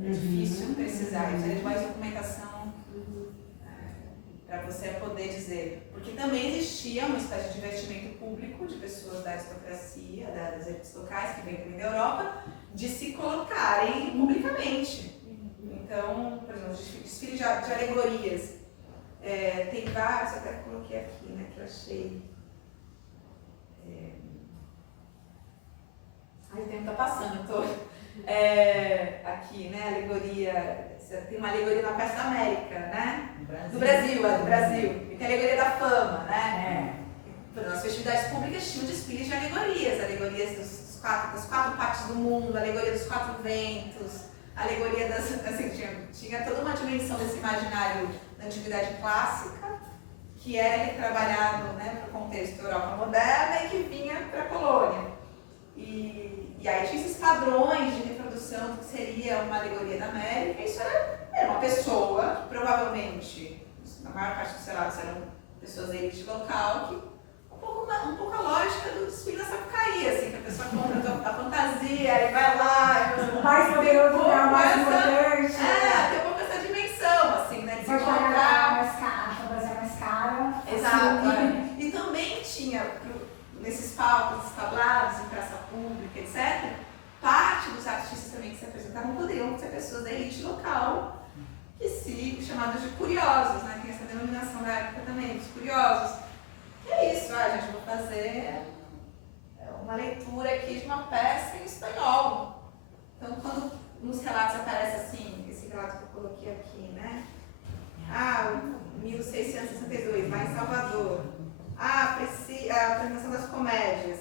é difícil precisar, precisa de mais documentação para você poder dizer, porque também existia uma espécie de divertimento público de pessoas da aristocracia, das elites locais, que vêm também da Europa, de se colocarem publicamente. Então, por exemplo, desfile de alegorias. Tem vários, até coloquei aqui, né, que eu achei. O tempo está passando, eu tô aqui, né, alegoria. Tem uma alegoria na Peça da América, né? Do Brasil. E tem a alegoria da fama, né? Nas festividades públicas tinham desfiles de alegorias das quatro partes do mundo, alegoria dos quatro ventos, alegoria tinha toda uma dimensão desse imaginário da antiguidade clássica, que era retrabalhado, né, para o contexto da Europa moderna e que vinha para a colônia. E aí tinha esses padrões de reprodução do que seria uma alegoria da América, e isso era uma pessoa que provavelmente, na maior parte dos relatos eram pessoas da elite local, que um pouco a lógica do desfile da Sapucaí, assim, que a pessoa compra a fantasia e vai lá, mais poderoso, mais importante. Tem um pouco essa dimensão, assim, né, de se pode pagar mais caro, a fantasia mais cara. Exato. E também tinha, nesses palcos, tablados, em praça pública, etc., parte dos artistas também que se apresentavam poderiam ser pessoas da elite local, chamados de curiosos, né? Tem essa denominação da época também, dos curiosos. E aí isso, a gente vai fazer uma leitura aqui de uma peça em espanhol. Então, quando nos relatos aparece assim, esse relato que eu coloquei aqui, né? 1662, lá em Salvador. A apresentação das comédias.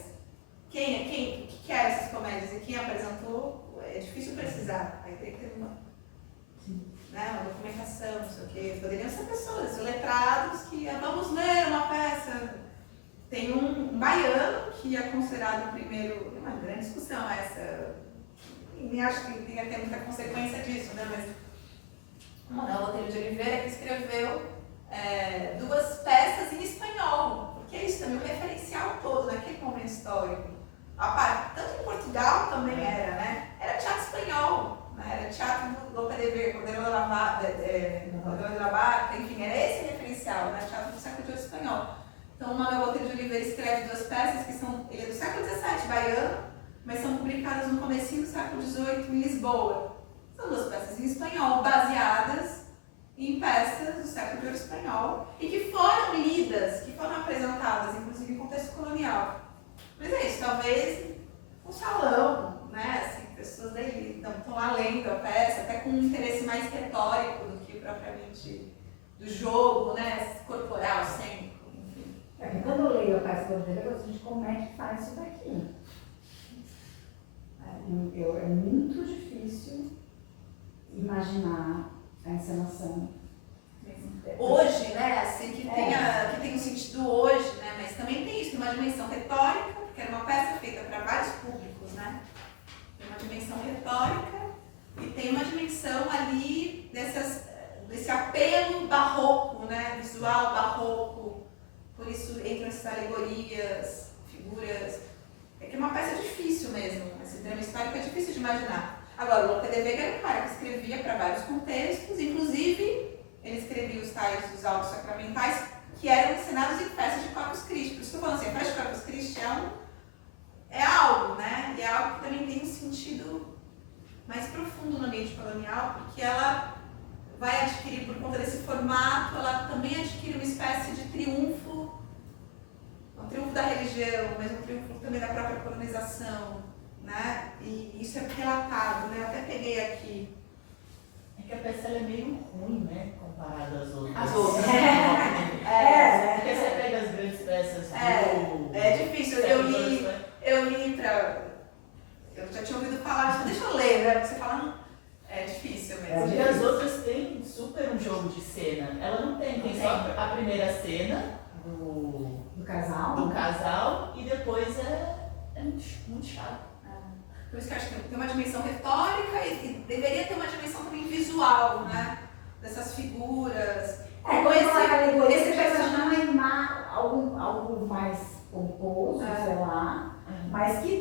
Quem que eram essas comédias e quem apresentou? É difícil precisar. Aí teria que ter uma documentação, não sei o quê. Poderiam ser pessoas, letrados, que vamos ler uma peça. Tem um baiano que é considerado o primeiro. Tem uma grande discussão essa. E acho que tem até muita consequência disso, né? Mas Manuel Botelho de Oliveira que escreveu 2 peças em espanhol, porque é isso também, o referencial todo naquele momento histórico. Tanto em Portugal também era, né? Era teatro espanhol, né? Era teatro do Lope de Vega, Caldeirão de la Barca, enfim, era esse referencial, né? Teatro do século XVIII espanhol. Então, o Manuel Botelho de Oliveira escreve 2 peças que são, ele é do século XVII, baiano, mas são publicadas no comecinho do século XVIII em Lisboa. São 2 peças em espanhol, baseadas em peças do século XVIII espanhol e que foram lidas, que foram apresentadas, inclusive em contexto colonial. Mas é isso, talvez um salão, né? Assim, pessoas daí estão lá lendo a peça, até com um interesse mais retórico do que propriamente do jogo, né? Corporal, cênico, enfim. Quando eu leio a peça do Oliveira, eu gosto de como é que faz isso daqui. É muito difícil imaginar a encenação. Hoje, né, assim, que tem um sentido hoje, né, mas também tem isso, tem uma dimensão retórica, porque era uma peça feita para vários públicos, né, tem uma dimensão retórica e tem uma dimensão ali desse apelo barroco, né, visual barroco, por isso entram essas alegorias, figuras, é que é uma peça difícil mesmo, esse drama histórico é difícil de imaginar. Agora, o Lope de Vega era um cara que escrevia para vários contextos, inclusive ele escrevia os tais dos autos sacramentais que eram ensinados em festas de Corpus Christi. Por isso que eu falo assim, a festa de Corpus Christi é algo, né? E é algo que também tem um sentido mais profundo no ambiente colonial, porque ela vai adquirir, por conta desse formato, ela também adquire uma espécie de triunfo, um triunfo da religião, mas um triunfo também da própria colonização, né? E isso é relatado, né? Eu até peguei aqui. É que a peça ela é meio ruim, né? Comparada às outras. As outras. Porque você pega as grandes peças É difícil. Eu li pra. Eu já tinha ouvido falar, deixa eu ler, né? Porque você fala, é difícil mesmo. Porque as outras têm super um jogo de cena. Ela não tem, tem só a primeira cena Do casal e depois é muito chato. Por isso que eu acho que tem uma dimensão retórica e deveria ter uma dimensão também visual, né? Dessas figuras. Esse personagem algo mais pomposo, sei lá, mas que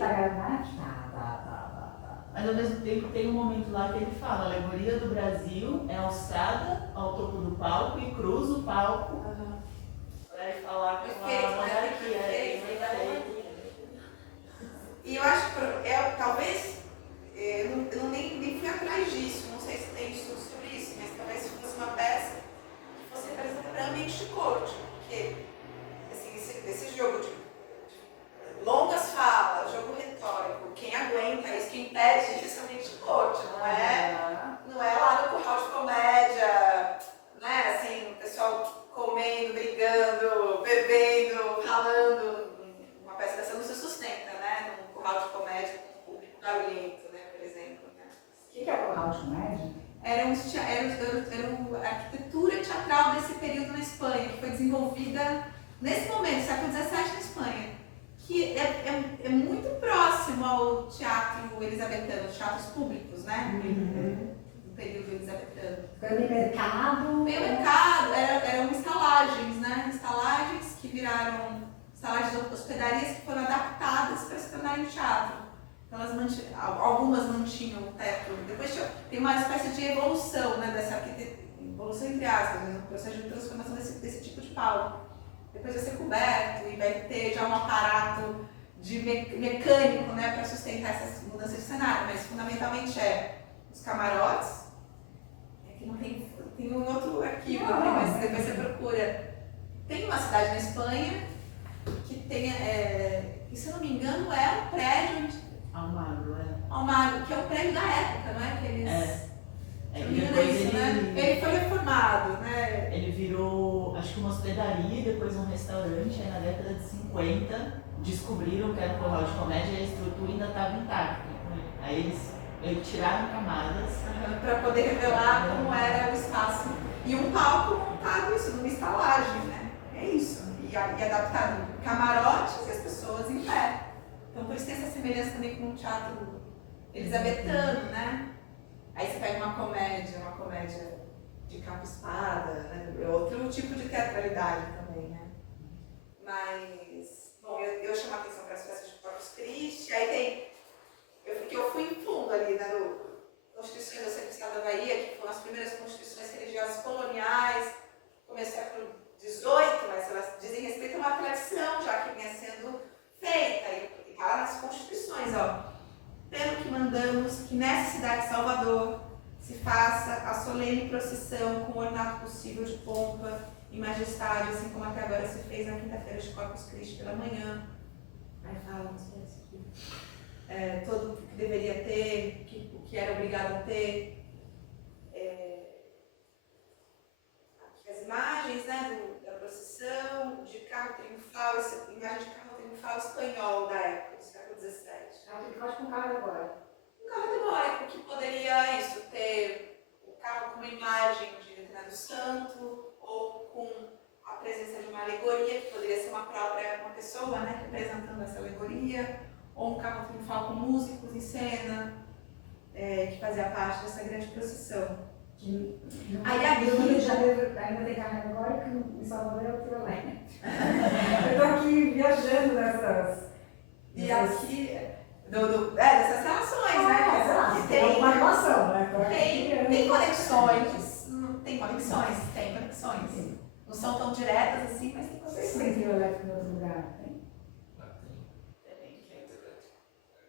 Mas ao mesmo tempo tem um momento lá que ele fala, a alegoria do Brasil é alçada ao topo do palco e cruza o palco para ir falar com a monarquia. E eu acho que talvez, eu nem fui atrás disso, não sei se tem estudo sobre isso, mas talvez fosse uma peça que fosse representada para ambiente de corte, porque assim, esse jogo de longas falas, jogo retórico, quem aguenta isso, quem impede isso é ambiente de corte, não é lá no curral de comédia, né, assim, o pessoal comendo, brigando, bebendo, falando, uma peça dessa não se sustenta, né, num curral de comédia com público barulhento, né, por exemplo. Né. O que é o curral de comédia? Era a arquitetura teatral desse período na Espanha, que foi desenvolvida nesse momento, século XVII na Espanha, que é muito próximo ao teatro elisabetano, os teatros públicos, né? Do período elisabetano. Meio mercado. Meio mercado, eram estalagens, né? Estalagens que viraram estalagens de hospedarias que foram adaptadas para se tornarem teatro. Então, algumas mantinham o teto. Depois tem uma espécie de evolução, né, dessa arquitetura, evolução entre aspas, né, um processo de transformação desse tipo de palco. Depois vai ser coberto e vai ter já um aparato mecânico, né, para sustentar essas mudanças de cenário, mas fundamentalmente os camarotes, que não tem um outro arquivo aqui, mas depois você procura. Tem uma cidade na Espanha tem, que se eu não me engano, é um prédio Almagro, que é o prédio da época, não é? Que eles, É se que não me engano, depois é isso, né? Ele foi reformado, né? ele virou, acho que uma hospedaria, depois um restaurante, aí na década de 50 descobriram que era um local de comédia e a estrutura ainda estava intacta. Aí eles tiraram camadas. Para poder revelar como era o espaço. E um palco montado isso, numa estalagem, né? É isso. E adaptado camarotes e as pessoas em pé. Então por isso tem essa semelhança também com o teatro elisabetano, né? Aí você pega uma comédia de capa e espada, né? Outro tipo de teatralidade também, né? Mas, bom, eu chamo a atenção para as festas de Corpus Christi, aí tem. Eu fui em fundo ali, né, no Constituições do Certificado da Bahia, que foram as primeiras constituições religiosas coloniais, começo do século XVIII, mas elas dizem respeito a uma tradição já que vinha sendo feita, e está lá nas constituições, ó. Pelo que mandamos que nessa cidade de Salvador se faça a solene procissão com o ornato possível de pompa e majestade, assim como até agora se fez na quinta-feira de Corpus Christi pela manhã. Aí fala, não sei se todo o que deveria ter, o que era obrigado a ter. Aqui as imagens, né, da procissão, de carro triunfal, essa imagem de carro triunfal espanhol da época, do século XVII. Carro triunfal com carro agora. Um carro alegórico que poderia ter o carro com uma imagem de determinado santo, ou com a presença de uma alegoria, que poderia ser uma pessoa, né, representando essa alegoria, ou um carro triunfal com músicos em cena, que fazia parte dessa grande procissão. Aí aqui no Rio de Janeiro ainda tem carro alegórico, em Salvador é o Trolém. Eu estou aqui viajando nessas. E aqui, dessas relações, né? Que tem uma relação, né? Tem conexões. Tem conexões. Não são tão diretas assim, mas tem Vocês conexões. têm trio elétrico em outro lugar? Tem?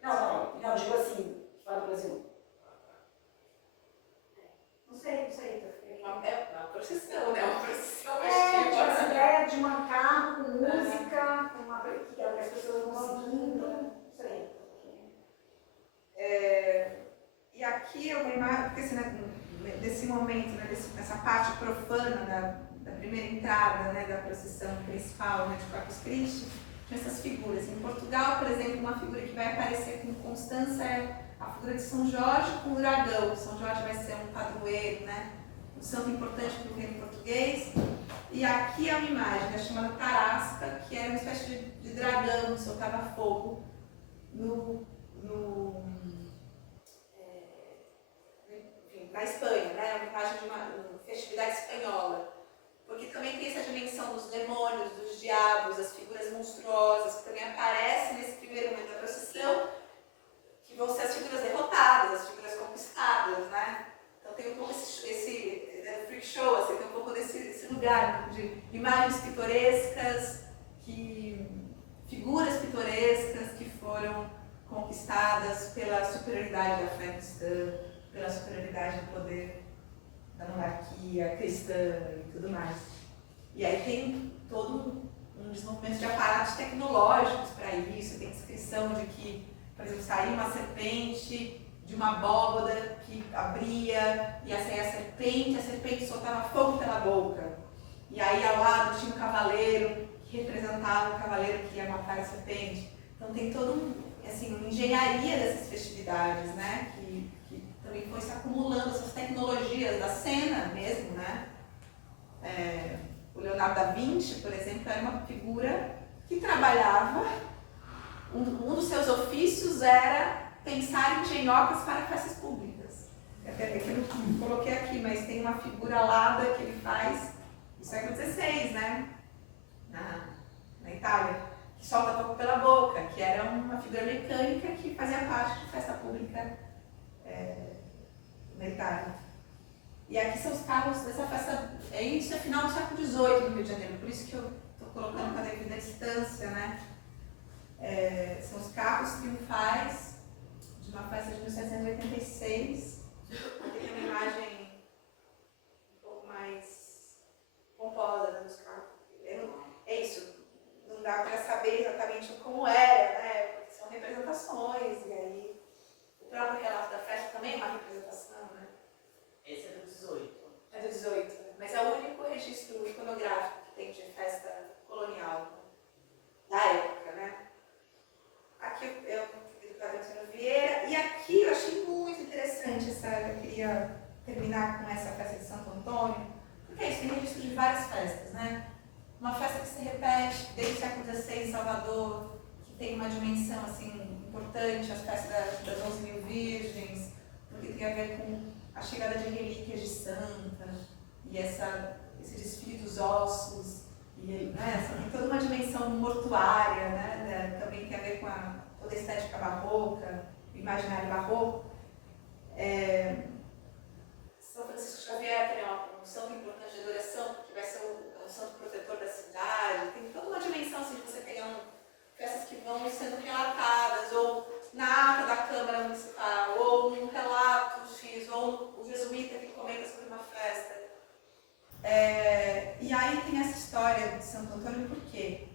Não, digo assim, fora do Brasil. Não sei. É uma procissão, né? Uma procissão Tipo essa ideia de um carro com música, com uma que as pessoas vão seguindo. Não sei. E aqui eu me imagino, porque assim, nesse momento, né, nessa parte profana da primeira entrada, né, da procissão principal, né, de Corpus Christi, tinha essas figuras. Em Portugal, por exemplo, uma figura que vai aparecer com constância é a figura de São Jorge com o dragão. São Jorge vai ser um padroeiro, né, um santo importante para o reino português. E aqui é uma imagem, né, chamada Tarasca, que era uma espécie de dragão que soltava fogo na Espanha, né? Uma imagem de uma festividade espanhola. Porque também tem essa dimensão dos demônios, dos diabos, das figuras monstruosas, que também aparecem nesse primeiro momento da procissão, que vão ser as figuras derrotadas, as figuras conquistadas, né? Então tem um pouco esse freak show, assim, tem um pouco desse lugar de imagens pitorescas, figuras pitorescas que foram conquistadas pela superioridade da fé cristã, pela superioridade do poder da monarquia cristã e tudo mais. E aí tem todo um desenvolvimento de aparatos tecnológicos para isso, tem descrição de que, por exemplo, saía uma serpente de uma abóbada que abria e saía a serpente soltava fogo pela boca. E aí ao lado tinha um cavaleiro que representava o cavaleiro que ia matar a serpente. Então tem toda uma engenharia dessas festividades, né? Que também foi se acumulando essas tecnologias da cena mesmo, né? O Leonardo da Vinci, por exemplo, era uma figura que trabalhava, um dos seus ofícios era pensar em engenhocas para festas públicas. Até que eu não coloquei aqui, mas tem uma figura alada que ele faz no século XVI, né? Na Itália, que solta fogo pela boca, que era uma figura mecânica que fazia parte de festa pública na Itália. E aqui são os carros dessa festa, isso é final do século XVIII no Rio de Janeiro, por isso que eu estou colocando com a devida distância, né? São os carros triunfais de uma festa de 1786. Aqui tem uma imagem um pouco mais pomposa dos carros. É isso, não dá para saber exatamente né? Uma festa que se repete desde o século XVI em Salvador, que tem uma dimensão assim, importante, as festas das 11.000 virgens, porque tem a ver com a chegada de relíquias de santa, e esse desfile dos ossos, e, né, assim, tem toda uma dimensão mortuária, né, também tem a ver com toda a estética barroca, o imaginário barroco. São Francisco Xavier também é um santo importante de adoração, porque vai ser o santo protetor da cidade. Tem toda uma dimensão assim, de você pegar festas que vão sendo relatadas, ou na ata da Câmara Municipal, ou num relato X, ou o jesuíta que comenta sobre uma festa. E aí tem essa história de Santo Antônio, por quê?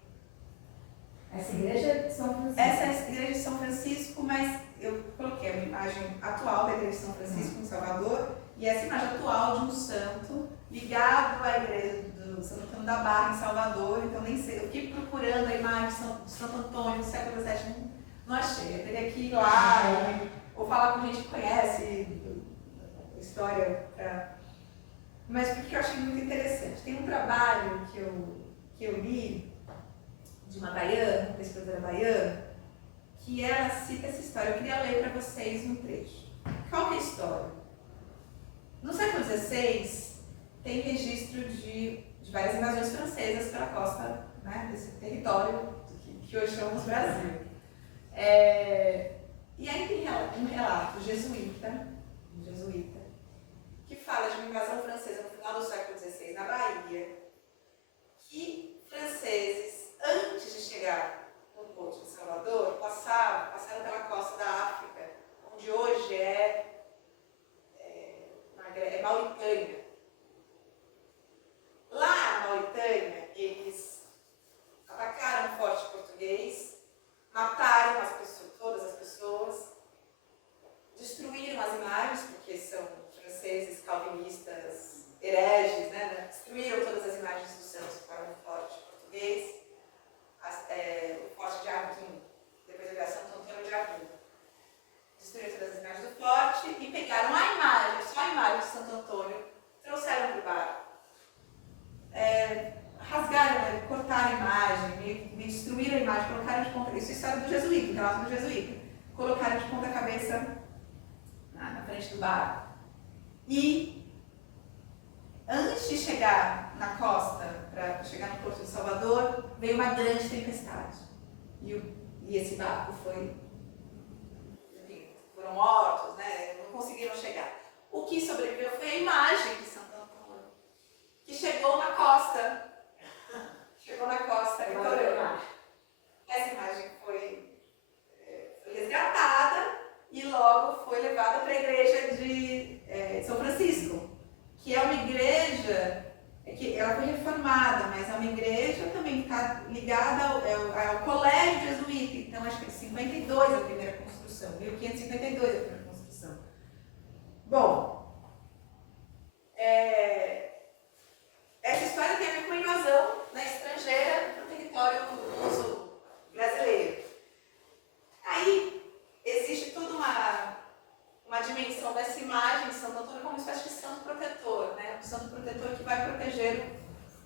Essa igreja é de São Francisco. Essa é a igreja de São Francisco, mas eu coloquei uma imagem atual da igreja de São Francisco em Salvador, e essa imagem atual de um santo ligado à igreja do Santo Antônio da Barra em Salvador. Então nem sei, eu fiquei procurando a imagem de Santo Antônio do século XVII, não achei. Eu teria que ir lá ou falar com gente que conhece a história Mas porque eu achei muito interessante. Tem um trabalho que eu li de uma baiana, uma pesquisadora baiana, que ela cita essa história. Eu queria ler para vocês um trecho. Qual que é a história? No século XVI, tem registro de várias invasões francesas pela costa, né, desse território que hoje chamamos Brasil. E aí tem um relato jesuíta, que fala de uma invasão francesa no final do século XVI na Bahia, que franceses, antes de chegar no porto de Salvador, passaram pela costa da África, onde hoje é Mauritânia. Lá na Mauritânia, eles atacaram o forte português, mataram todas as pessoas, destruíram as imagens, porque são franceses calvinistas, hereges, né? Destruíram todas as imagens dos santos que estavam no forte português, o forte de Arguim, depois da Santo Antônio de Arguim. Destruíram todas as imagens do forte e pegaram a imagem, só a imagem de Santo Antônio, trouxeram para o barco. Rasgaram, cortaram a imagem, destruíram a imagem, colocaram de ponta. Isso é a história do jesuíta, o relato do jesuíta. Colocaram de ponta cabeça na frente do barco. E antes de chegar na costa, para chegar no porto de Salvador, veio uma grande tempestade. E esse barco foram mortos, né? Não conseguiram chegar. O que sobreviveu foi a imagem de Santo Antônio, que chegou na costa. Litorânea. Essa imagem foi resgatada e logo foi levada para a igreja de São Francisco, que é uma igreja que ela foi reformada, mas é uma igreja também que está ligada ao colégio jesuíta. Então acho que é de 52 a primeira construção, 1552 a primeira construção. Bom, essa história tem a ver com a invasão, né, estrangeira para o território luso brasileiro. Aí existe toda uma dimensão dessa imagem de Santo Antônio como uma espécie de santo protetor, né? Um santo protetor que vai proteger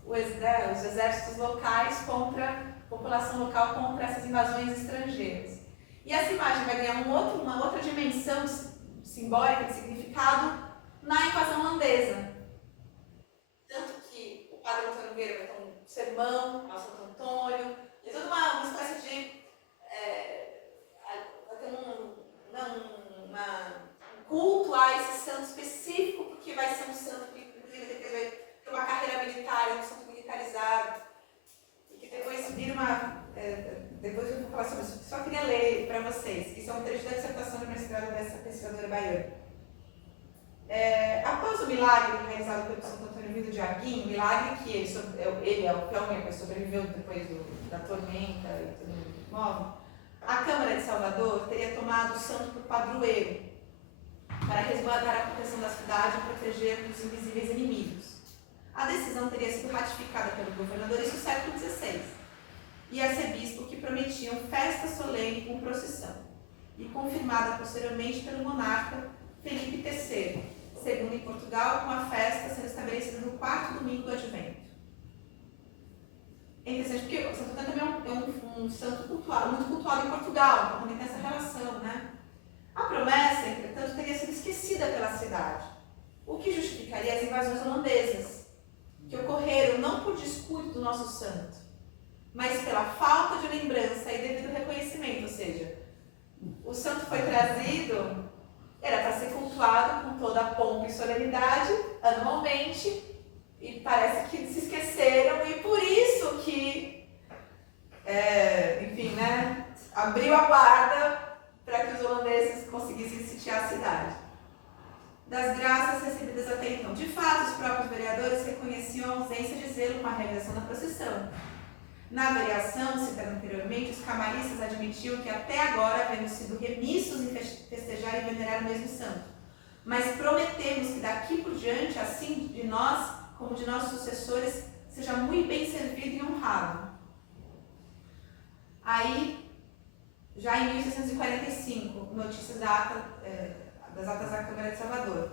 os exércitos locais contra a população local, contra essas invasões estrangeiras. E essa imagem vai ganhar uma outra dimensão simbólica, de significado, na invasão holandesa. Tanto que o padre Antônio Vieira vai ter um sermão ao Santo Antônio, e toda uma espécie de... vai ter um culto a esse santo específico, porque vai ser um santo que, inclusive, depois vai ter uma carreira militar, um santo militarizado, e que depois vira uma... depois eu vou falar sobre isso. Só queria ler para vocês, que isso é um trecho da dissertação de mestrado dessa pesquisadora baiana. Após o milagre realizado pelo Santo Antônio Vido de Arguim, milagre que ele é o pioneiro que sobreviveu depois da tormenta e tudo móvel, a Câmara de Salvador teria tomado o santo por padroeiro para resguardar a proteção da cidade e proteger dos invisíveis inimigos. A decisão teria sido ratificada pelo governador isso no século XVI e arcebispo que prometiam festa solene com procissão e confirmada posteriormente pelo monarca Felipe III, segundo em Portugal, com a festa sendo estabelecida no 4º domingo do Advento. é interessante porque o Santo Antônio também é um santo cultuado, muito cultuado em Portugal, então também tem essa relação, né? A promessa, entretanto, teria sido esquecida pela cidade, o que justificaria as invasões holandesas, que ocorreram não por descuido do nosso santo, mas pela falta de lembrança e devido reconhecimento, ou seja, o santo foi trazido, era para ser cultuado com toda a pompa e solenidade, anualmente, e parece que se esqueceram, e por isso que, enfim, né, abriu a guarda para que os holandeses conseguissem sitiar a cidade. Das graças recebidas até então. De fato, os próprios vereadores reconheciam a ausência de zelo com a realização da procissão. Na variação, citada anteriormente, os camaristas admitiam que até agora havíamos sido remissos em festejar e venerar o mesmo santo. Mas prometemos que daqui por diante, assim de nós, como de nossos sucessores, seja muito bem servido e honrado. Aí, já em 1645, notícias das atas da Câmara de Salvador.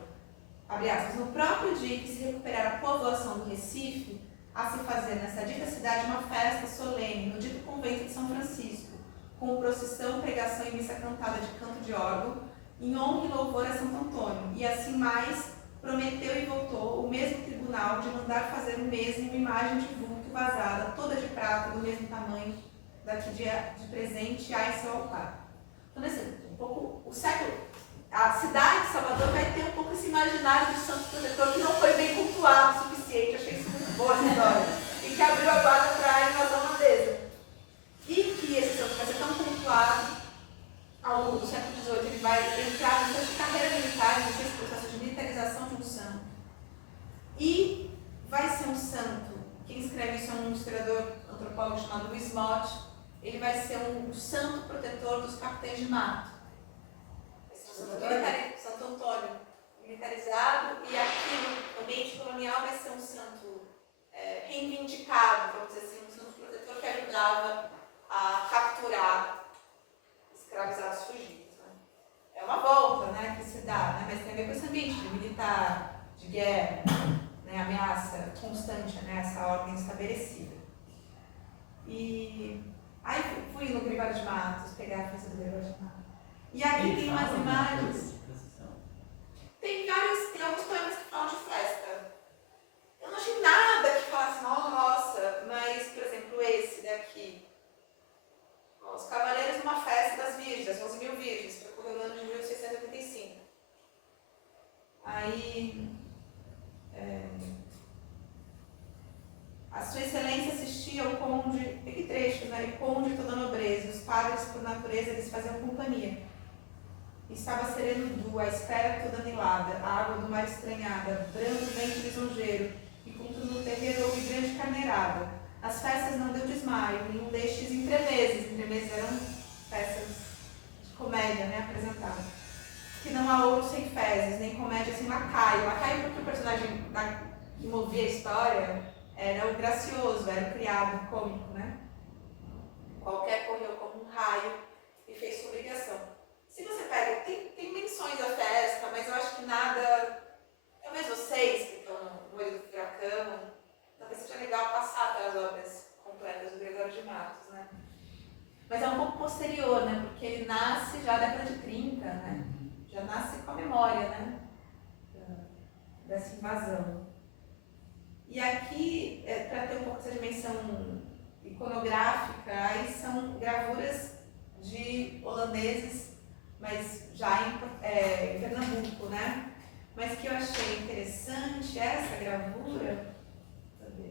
Abre aspas, no próprio dia que se recuperar a povoação do Recife, a se fazer nessa dita cidade uma festa solene no dito convento de São Francisco, com procissão, pregação e missa cantada de canto de órgão, em honra e louvor a Santo Antônio, e assim mais prometeu e voltou o mesmo tribunal de mandar fazer o mesmo uma imagem de vulto vazada, toda de prata, do mesmo tamanho daqui de presente há em seu altar. Então, um pouco, a cidade de Salvador vai ter um pouco esse imaginário do santo protetor que não foi bem cultuado o suficiente, achei isso muito boa essa história, e que abriu a guarda para a invasão holandesa. E que esse santo vai ser tão cultuado ao longo do século XVIII, ele vai entrar no processo de carreira militar, nesse processo de militarização de um santo. E vai ser um santo, quem escreve isso é um historiador antropólogo chamado Luiz Motti, ele vai ser um santo protetor dos capitães de mato. Santo Antônio, militarizado, e aqui no ambiente colonial vai ser um santo reivindicado, vamos dizer assim, um santo protetor que ajudava a capturar escravizados fugidos. Né? É uma volta, né, que se dá, né, mas tem a ver com esse ambiente de militar, de guerra, né, ameaça constante, né, essa ordem estabelecida. E aí fui no Gregório de Matos, pegar a festa do Gregório de Matos. E aqui tem umas imagens. Tem alguns poemas que falam de festa. Eu não achei nada que falasse, nossa, mas, por exemplo, esse daqui. Os Cavaleiros numa festa das Virgens, das 11.000 Virgens, que ocorreu no ano de 1685. Aí, a Sua Excelência assistia ao conde, tem trechos, né? O conde toda a nobreza, os padres, por natureza, eles faziam companhia. Estava sereno du, a espera toda anilada, a água do mar estranhada, brando vento lisonjeiro, e contudo no terreiro houve grande carneirada. As festas não deu desmaio, nenhum destes entremeses eram peças de comédia, né, apresentadas. Que não há ouro sem fezes, nem comédia sem lacaio. Lacaio porque o personagem que movia a história era o gracioso, era o criado cômico, né? Qualquer correu como um raio e fez sua obrigação. Se você pega, tem menções à festa, mas eu acho que nada. Talvez vocês que estão no olho do furacão, talvez seja legal passar pelas obras completas do Gregório de Matos, né? Mas é um pouco posterior, né? Porque ele nasce já na década de 30, né? Já nasce com a memória, né? Dessa invasão. E aqui, para ter um pouco essa dimensão iconográfica, aí são gravuras de holandeses, mas já em Pernambuco, né? Mas que eu achei interessante essa gravura. Cadê?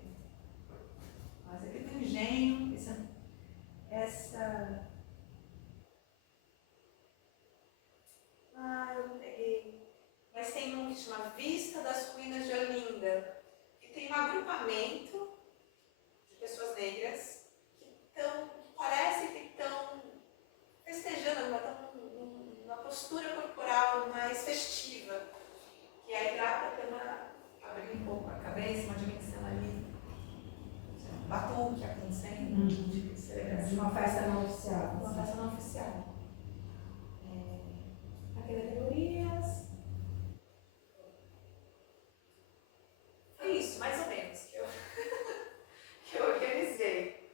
Mas aqui tem um engenho, essa. Eu não peguei. Mas tem um que se chama Vista das Ruínas de Olinda, que tem um agrupamento de pessoas negras que parece que estão festejando, estão numa postura corporal mais festiva, que aí dá para ter abrir um pouco a cabeça, uma dimensão ali, um batuque acontecendo, de celebração. Uma festa não oficial. Uma festa não oficial. Aqui categorias. Foi isso, mais ou menos, que eu organizei.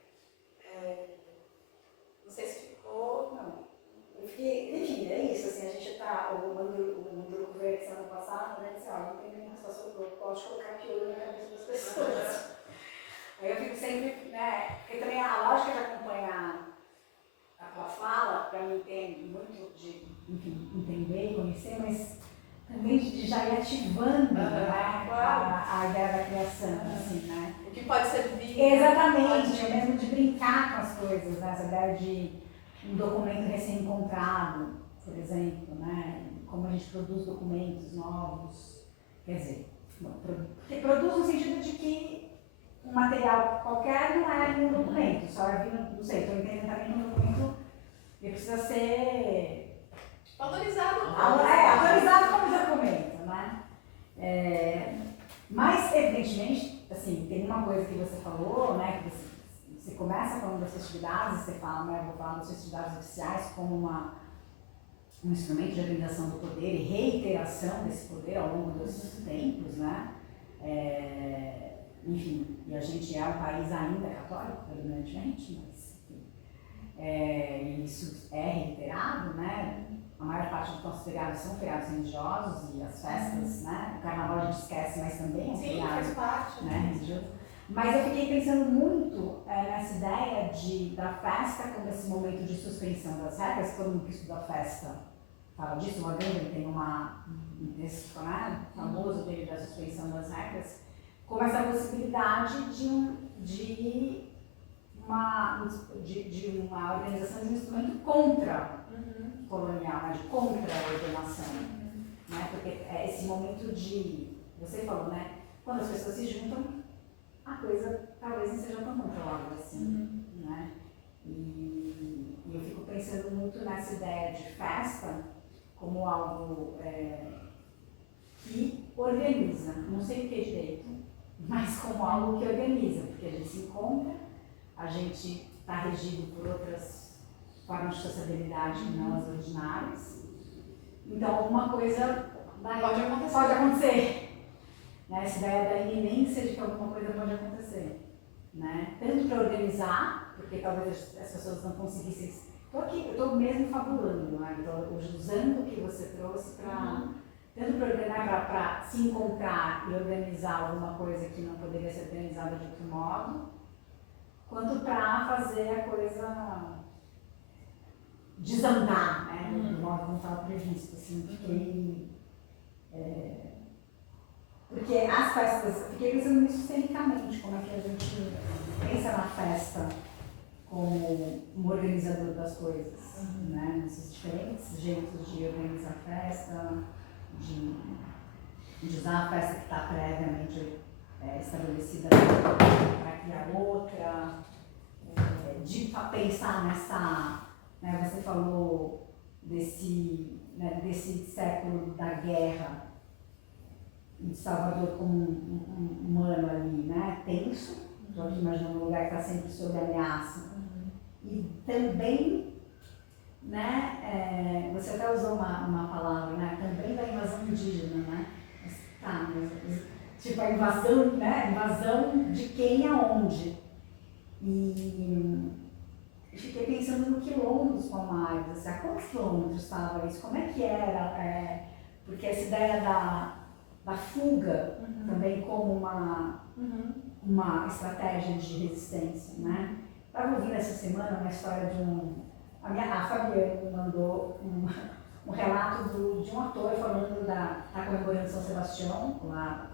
colocar piolho na cabeça das pessoas. Aí eu fico sempre, né, porque também a lógica de acompanhar a tua fala, para mim tem muito de, enfim, entender e conhecer, mas também de já ir ativando né, a ideia da criação, assim, né? O que pode servir. Exatamente, mesmo de brincar com as coisas, né? Essa ideia de um documento recém-encontrado, por exemplo, né? Como a gente produz documentos novos, quer dizer, porque produz no sentido de que um material qualquer não é um documento, só é vindo, não sei, estou entendendo também que um documento ele precisa ser Valorizado. autorizado como documento, né? Mas, evidentemente, assim, tem uma coisa que você falou, né, que você começa falando das festividades, você fala, né, eu vou falar das festividades oficiais como um instrumento de organização do poder e reiteração desse poder ao longo dos tempos, né? Enfim, e a gente é um país ainda católico, predominantemente, mas enfim, e isso é reiterado, né? A maior parte dos nossos feriados são feriados religiosos e as festas, né? O carnaval a gente esquece, mas também é um feriado, faz parte. né, religioso. Mas eu fiquei pensando muito nessa ideia da festa como esse momento de suspensão das regras. Todo mundo que estuda festa fala disso. O Agamben tem um texto, né, famoso dele da suspensão das regras, como essa possibilidade de uma organização de um instrumento contra colonial, né, contra a ordenação, né, porque é esse momento de, você falou, né, quando as pessoas se juntam, a coisa talvez não seja tão controlável assim, né, e eu fico pensando muito nessa ideia de festa como algo que organiza, não sei o que direito, mas como algo que organiza, porque a gente se encontra, a gente está regido por outras formas de sociabilidade que não as ordinárias. Então, alguma coisa pode acontecer. Né? Essa ideia da iminência de que alguma coisa pode acontecer. Né? Tanto para organizar, porque talvez as pessoas não conseguissem. Eu estou mesmo fabulando, né? Estou usando o que você trouxe para. Tanto para organizar, para se encontrar e organizar alguma coisa que não poderia ser organizada de outro modo, quanto para fazer a coisa desandar, né, do modo como estava previsto, assim, porque as festas, fiquei pensando nisso sistemicamente, como é que a gente pensa na festa como um organizador das coisas, né, nesses diferentes jeitos de organizar a festa, de usar a festa que está previamente estabelecida para criar outra, de pensar nessa. Né, você falou desse século da guerra e de Salvador como um ano ali, né, tenso, estou aqui imaginando um lugar que está sempre sob ameaça. E também, né, você até usou uma palavra, né, também da invasão indígena, né, mas tipo a invasão, né, invasão de quem e aonde. E fiquei pensando no quilombo dos Palmares, assim, a quantos quilômetros estava isso? Como é que era? Porque essa ideia da fuga também como uma estratégia de resistência, né? Estava ouvindo essa semana uma história de a Fabiana me mandou um relato de um ator falando da comemorando São Sebastião, lá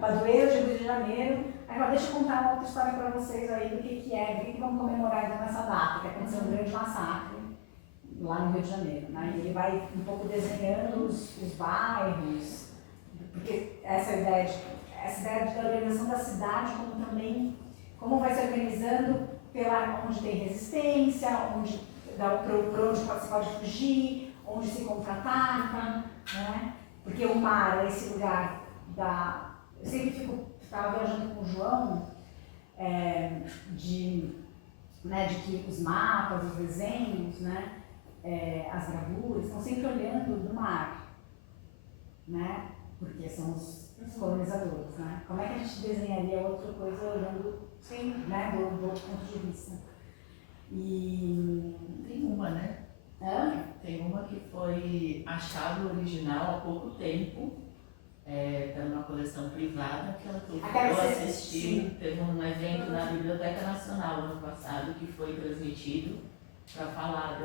Padroeiro de Rio de Janeiro. Aí ela deixa eu contar uma outra história para vocês aí do que é, do que vamos comemorar então nessa data, que aconteceu um grande massacre lá no Rio de Janeiro. Né? E ele vai um pouco desenhando os bairros, porque essa ideia da organização da cidade, como também, como vai se organizando onde tem resistência, por onde se pode fugir, onde se contra-ataca, né? Porque o mar é esse lugar eu sempre estava viajando com o João, de que os mapas, os desenhos, né, as gravuras, estão sempre olhando do mar, né, porque são os colonizadores, né. Como é que a gente desenharia outra coisa olhando, né, do outro ponto de vista? Tem uma, né? Tem uma que foi achado original há pouco tempo, está numa coleção privada, que eu assisti, teve um evento na Biblioteca Nacional ano passado que foi transmitido para falar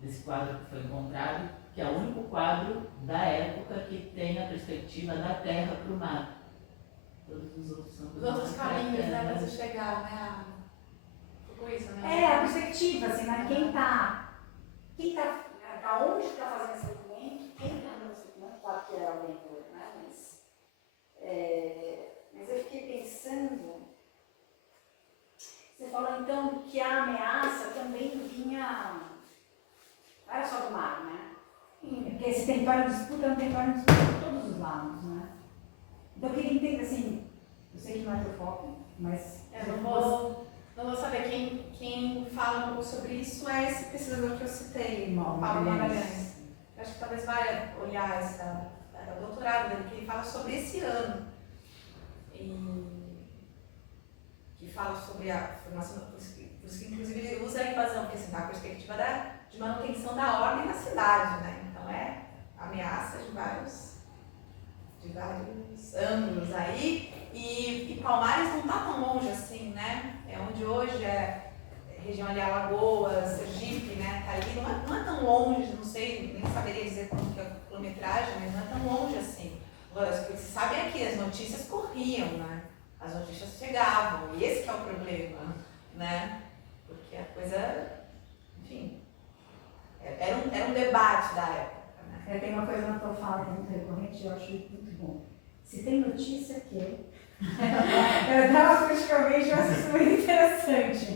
desse quadro que foi encontrado, que é o único quadro da época que tem a perspectiva da terra para o mar. Todos os outros são Os outros caminhos, né, para você chegar, né? Ficou isso, né? É, a perspectiva, assim, né? Quem tá, aonde está fazendo esse documento, quem está fazendo esse documento, claro que é alguém, né? Mas eu fiquei pensando, você falou então que a ameaça também vinha, não era só do mar, né? Porque esse território de disputa é um território de disputa de todos os lados, né? Então eu queria entender, assim, eu sei que não é teu foco, mas... Não vou saber. Quem fala um pouco sobre isso é esse pesquisador que eu citei, Paulo Magalhães. Eu acho que talvez valha olhar o doutorado dele, que ele fala sobre esse ano. E que fala sobre a formação, por isso que inclusive ele usa a invasão, porque assim, tá a perspectiva de manutenção da ordem na cidade, né? Então é ameaça de vários ângulos aí. E Palmares não está tão longe assim, né? É onde hoje é região ali Alagoas, Sergipe, né? Tá ali, não é tão longe, não sei, nem saberia dizer quanto que é a quilometragem, mas não é tão longe assim. Agora, o que vocês sabem é que as notícias corriam, né? As notícias chegavam, e esse que é o problema, né? Porque a coisa, enfim, era um debate da época, né? Tem uma coisa na tua fala que é muito recorrente e eu acho muito bom. Se tem notícia que... dramaturgicamente eu acho isso muito interessante.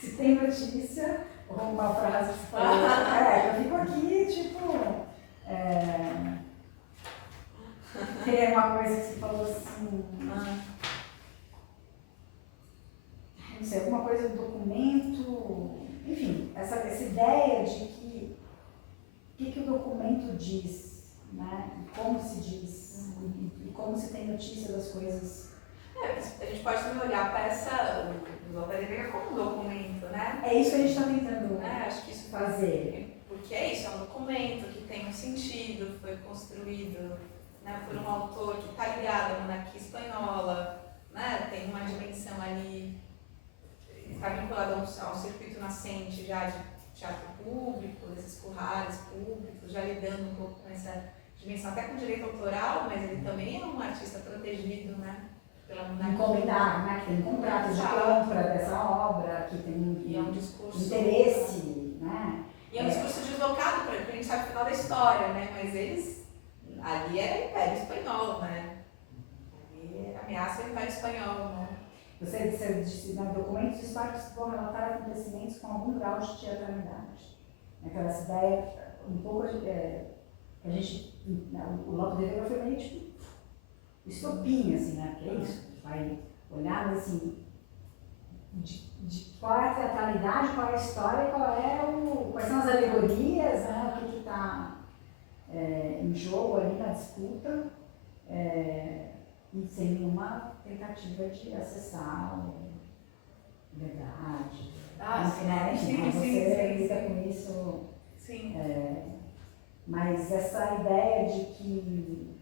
Se tem notícia, ou uma frase que você falou, eu fico aqui, tipo... Tem uma coisa que você falou assim... Não sei, alguma coisa do documento... Enfim, essa ideia de que... O que o documento diz, né? E como se diz, e como se tem notícia das coisas... A gente pode também olhar para essa como um documento, né? É isso que a gente está tentando acho que isso fazer. Porque é isso, é um documento que tem um sentido, foi construído, né, por um autor que está ligado à monarquia espanhola, né? Tem uma dimensão ali, está vinculado a um circuito nascente já de teatro público, desses currais públicos, já lidando um pouco com essa dimensão, até com direito autoral, mas ele também é um artista protegido, né? Encomendar, né? Que tem contratos de compra dessa obra, que tem e é um discurso, interesse, né? E é um discurso deslocado, porque a gente sabe o final da história, né? Mas eles, ali era o Império Espanhol, né? Ali era ameaça ao Império Espanhol, né? Você disse, né, documentos históricos que vão relatar acontecimentos com algum grau de teatralidade. Aquela ideia, um pouco, que a gente, o Lopes de Vega foi meio tipo, estopinha, assim, né? Porque é isso, a gente vai olhar, mas assim, de qual é a teatralidade, qual é a história, quais são as alegorias, né? O que está em jogo ali na disputa, e sem nenhuma tentativa de acessar a verdade. Você lida com isso. Sim. Mas essa ideia de que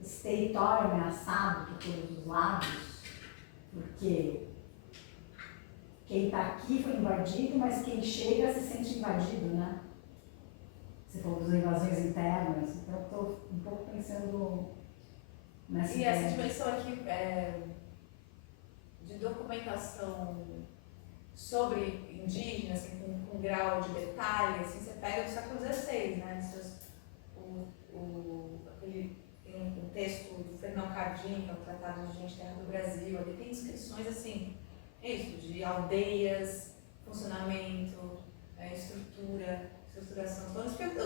esse território ameaçado por todos os lados, porque quem está aqui foi invadido, mas quem chega se sente invadido, né? Você falou das invasões internas, então eu estou um pouco pensando nessa ideia. Essa dimensão aqui de documentação sobre indígenas, assim, com grau de detalhe, assim, você pega do século XVI, né? Tem um texto do Fernão Cardim, que é o Tratado de Gente Terra do Brasil, ali tem descrições assim, de aldeias, funcionamento, estruturação,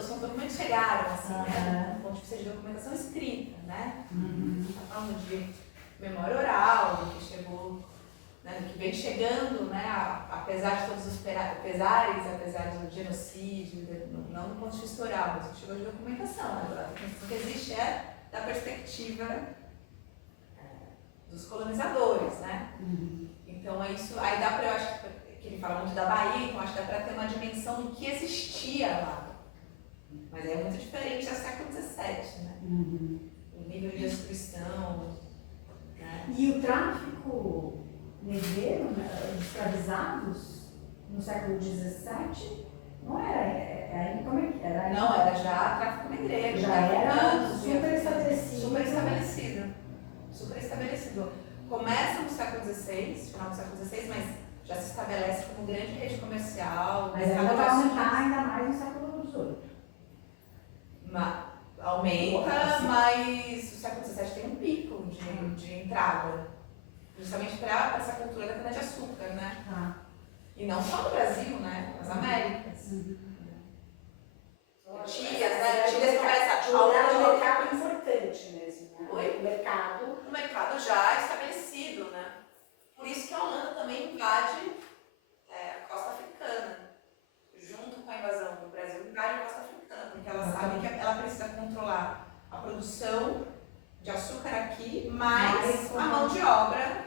são documentos que chegaram, assim, né? Do ponto de vista de documentação escrita, né? Está falando de memória oral, do que chegou, né, do que vem chegando, né, apesar de todos os pesares, apesar do genocídio, não do ponto de vista oral, mas chegou de documentação. A documentação que existe é da perspectiva dos colonizadores, né? Então é isso, aí dá para, eu acho que ele fala muito da Bahia, então acho que dá para ter uma dimensão do que esse E o tráfico negreiro, né, de escravizados, no século XVII, não era, como é que era? Não, era já tráfico negreiro. Já era africanos, super estabelecido. Super estabelecido. Super estabelecido. Começa no século XVI, final do século XVI, mas já se estabelece como grande rede comercial. Mas ainda vai aumentar ainda mais no século XVIII. Aumenta, mas o século XVII tem um pico de entrada. Justamente para essa cultura da cana-de-açúcar, né? Tá. E não só no Brasil, né? Nas Américas. Tias, né? Tias começam O mercado importante mesmo, né? Oi? O mercado. Um mercado já estabelecido, né? Por isso que a Holanda também invade a costa africana. Junto com a invasão do Brasil, invade a costa africana, porque ela sabe que ela precisa controlar a produção de açúcar aqui, mais a mão de obra,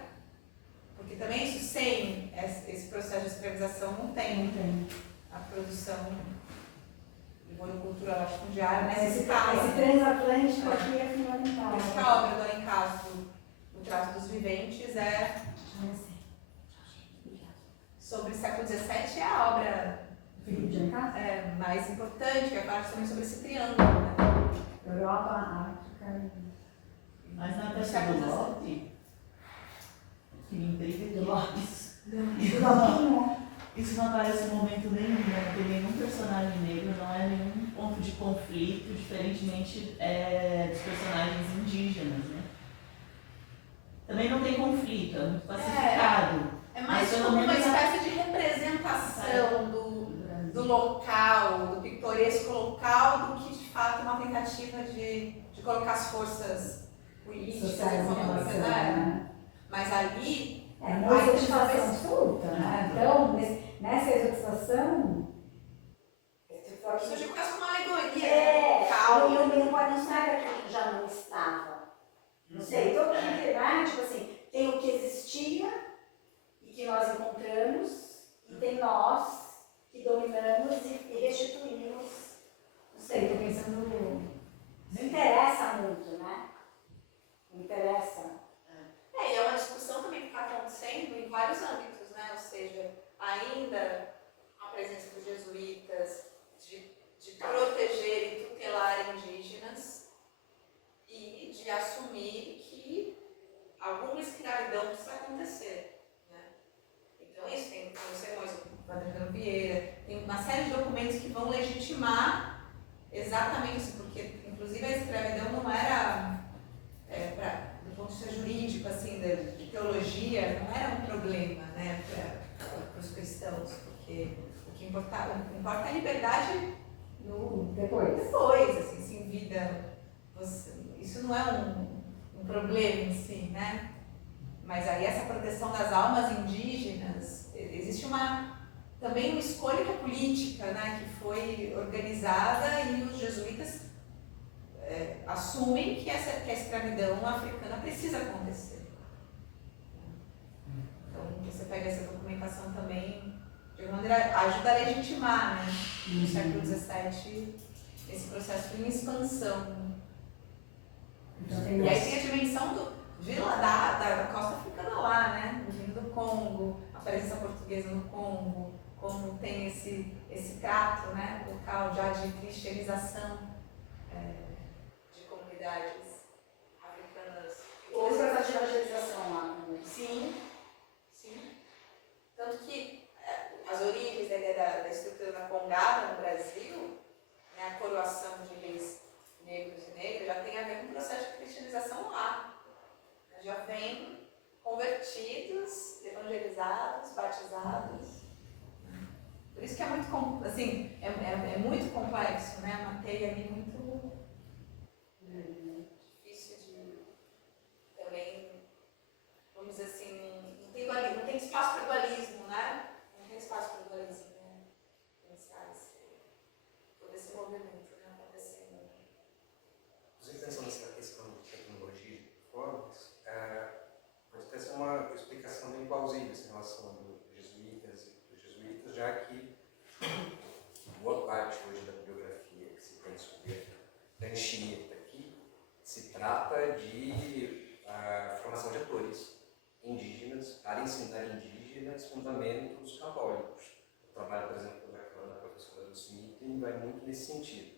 porque também isso sem esse processo de escravização não tem a produção de monocultura latifundiária nessa escala. Esse transatlântico aqui é fundamental. Por isso que a obra do Alencastro, O Trato dos Viventes, sobre o século XVII, é a obra mais importante, que é parte também sobre esse triângulo, né? Europa, África. Mas na Taxa do Norte, que me intriga que isso não aparece em momento nenhum, não tem nenhum personagem negro, não é nenhum ponto de conflito, diferentemente dos personagens indígenas, né? Também não tem conflito, é muito pacificado. É mais como uma espécie de representação do local, do pitoresco local, do que de fato uma tentativa de colocar as forças políticas, econômicas, né? Mas ali é uma exotização absoluta, né? Então, nessa exotização, surgiu quase como uma alegoria local. E o pode não ser aquilo que já não estava. Não sei, todo mundo, né? Tipo assim, tem o que existia e que nós encontramos, e tem nós que dominamos e restituímos. Não sei, estou pensando. Não interessa muito, né? Não interessa. E é uma discussão também que está acontecendo em vários âmbitos, né? Ou seja, ainda a presença dos jesuítas de proteger e tutelar indígenas e de assumir que alguma escravidão precisa acontecer, né? Então isso tem os sermões do Adriano Vieira, tem uma série de documentos que vão legitimar exatamente isso, porque inclusive a escravidão não era do ponto de vista jurídico, assim, de teologia, não era um problema, né, para os cristãos, porque o que importa é a liberdade depois, assim, se em vida, isso não é um problema em si, né, mas aí essa proteção das almas indígenas, existe também uma escolha política, né, que foi organizada e os jesuítas assumem que a escravidão africana precisa acontecer. Então, você pega essa documentação também, de alguma maneira, ajuda a legitimar, né, no século XVII, esse processo em expansão. E aí tem a dimensão da costa africana lá, né, vindo do Congo, a presença portuguesa no Congo, como tem esse trato, né, local já de cristianização de comunidades africanas. Houve essa evangelização lá também. Sim. Tanto que as origens da ideia da estrutura da congada no Brasil, né, a coroação de reis negros e negras, já tem a ver com o processo de cristianização lá. Já vem convertidos, evangelizados, batizados. Por isso que é muito, assim, é muito complexo, né? A matéria ali muito difícil de também, vamos dizer assim, não tem espaço para dualismo, né? Não tem espaço para dualismo, né? Pensar todo esse movimento, né, acontecendo. Você pensando nessa questão de tecnologia de formas, pode ter uma explicação bem plausível em relação dos jesuítas, já que boa parte hoje da bibliografia que se tem sobre formação de atores indígenas para ensinar indígenas fundamentos católicos. O trabalho, por exemplo, da professora do Smith vai muito nesse sentido.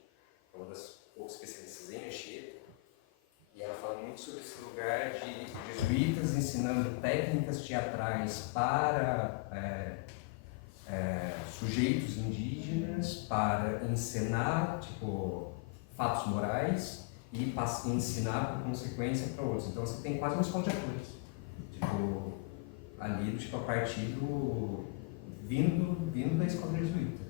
É uma das poucas especialistas em Anchieta, e ela fala muito sobre esse lugar de jesuítas ensinando técnicas teatrais para sujeitos indígenas, para ensinar fatos morais e ensinar por consequência para outros. Então você tem quase uma escola de atores, ali a partir vindo da escola jesuíta.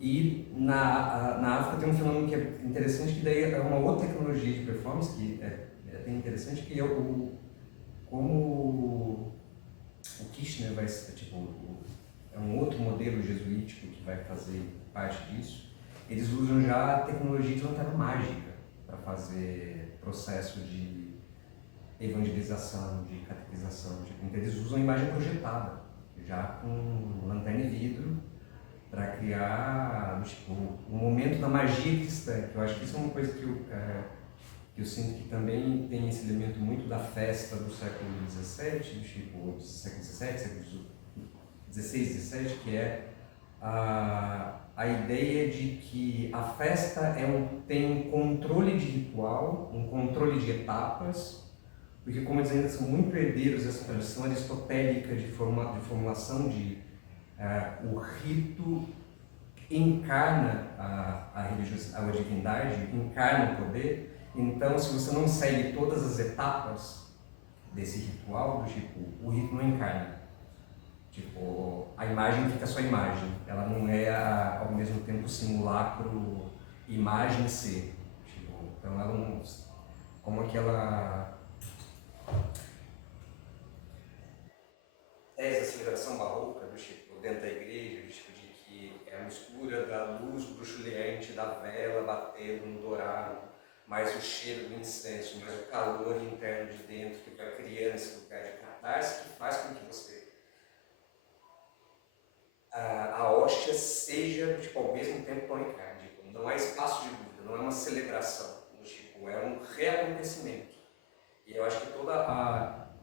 E na África tem um fenômeno que é interessante, que daí é uma outra tecnologia de performance que é bem interessante, que é como o Kirchner vai ser, é um outro modelo jesuítico que vai fazer parte disso. Eles usam já a tecnologia de lanterna mágica para fazer processo de evangelização, de catequização. Então eles usam imagem projetada, já com lanterna e vidro, para criar um momento da magia cristã, que eu acho que isso é uma coisa que eu sinto que também tem esse elemento muito da festa do século XVII, século XVII, século XVI, XVII, que é a ideia de que a festa tem um controle de ritual, um controle de etapas, porque, como eles ainda são muito herdeiros dessa tradição aristotélica de formulação o rito encarna a religiosidade, a divindade, encarna o poder. Então, se você não segue todas as etapas desse ritual, o rito não encarna. A imagem fica só imagem, ela não é ao mesmo tempo simulacro, imagem ser. Então, ela não. Como aquela. Essa celebração barroca dentro da igreja, de que é a mistura da luz bruxuleante da vela batendo no dourado, mais o cheiro do incenso, mais o calor interno de dentro que vai criando esse lugar de catarse, que faz com que a hóstia seja ao mesmo tempo pão e carne. Não há espaço de dúvida, não é uma celebração, é um reacontecimento. E eu acho que toda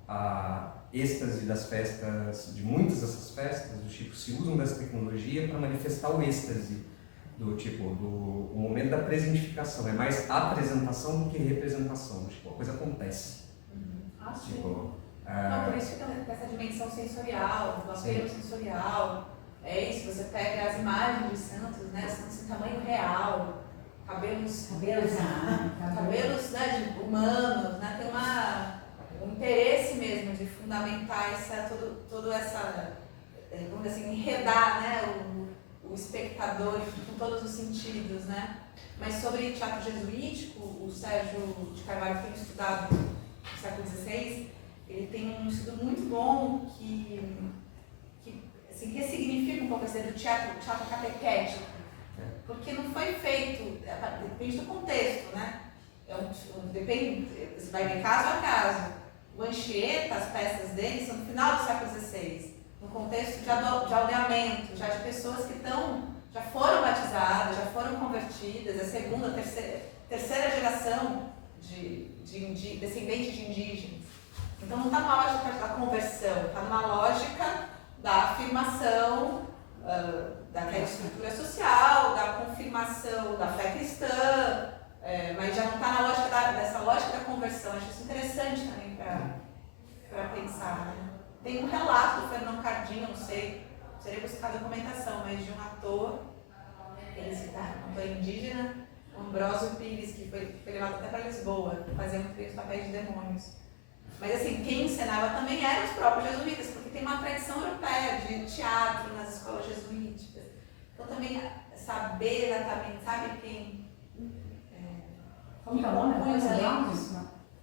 a êxtase das festas, de muitas dessas festas, se usam dessa tecnologia para manifestar o êxtase o momento da presentificação. É mais apresentação do que representação. A coisa acontece. Sim. Não, por isso que tem essa dimensão sensorial, do apelo sensorial. É isso, você pega as imagens de santos, né? Santos em tamanho real, cabelos humanos, né? Tem um interesse mesmo de fundamentar todo essa, vamos dizer assim, enredar, né? O espectador com todos os sentidos, né? Mas sobre teatro jesuítico, o Sérgio de Carvalho tem estudado no século XVI, ele tem um estudo muito bom que assim, ressignifica um pouco essa ideia do teatro catequético, porque não foi feito, depende do contexto, né? Depende, você vai ver caso a caso. O Anchieta, as peças dele são no final do século XVI, no contexto de aldeamento, já de pessoas que já foram batizadas, já foram convertidas, a segunda, terceira geração de descendentes de indígenas. Então não está numa lógica da conversão, está numa lógica da afirmação daquela estrutura social, da confirmação da fé cristã, mas já não está na lógica dessa lógica da conversão. Acho isso interessante também para pensar. Né? Tem um relato do Fernão Cardinho, não sei, seria buscar a documentação, mas de um ator, um ator indígena, Ambrósio Pires, que foi levado até para Lisboa, fazendo os papéis de demônios. Mas assim, quem encenava também eram os próprios jesuítas, porque tem uma tradição europeia de teatro nas escolas jesuíticas. Então também saber exatamente, sabe quem... Como que é o nome?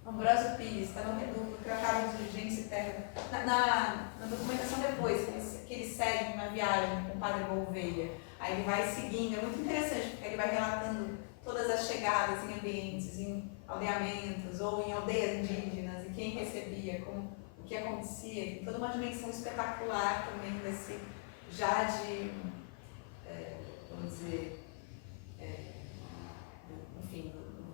Ambrósio Pires, está no Tratado de Gente e Terra. Na documentação depois, que ele segue uma viagem com o padre Gouveia. Aí ele vai seguindo, é muito interessante, porque ele vai relatando todas as chegadas em ambientes, em aldeamentos ou em aldeias indígenas, e quem recebia, o que acontecia. Tem toda uma dimensão espetacular também desse, já de, vamos dizer, enfim,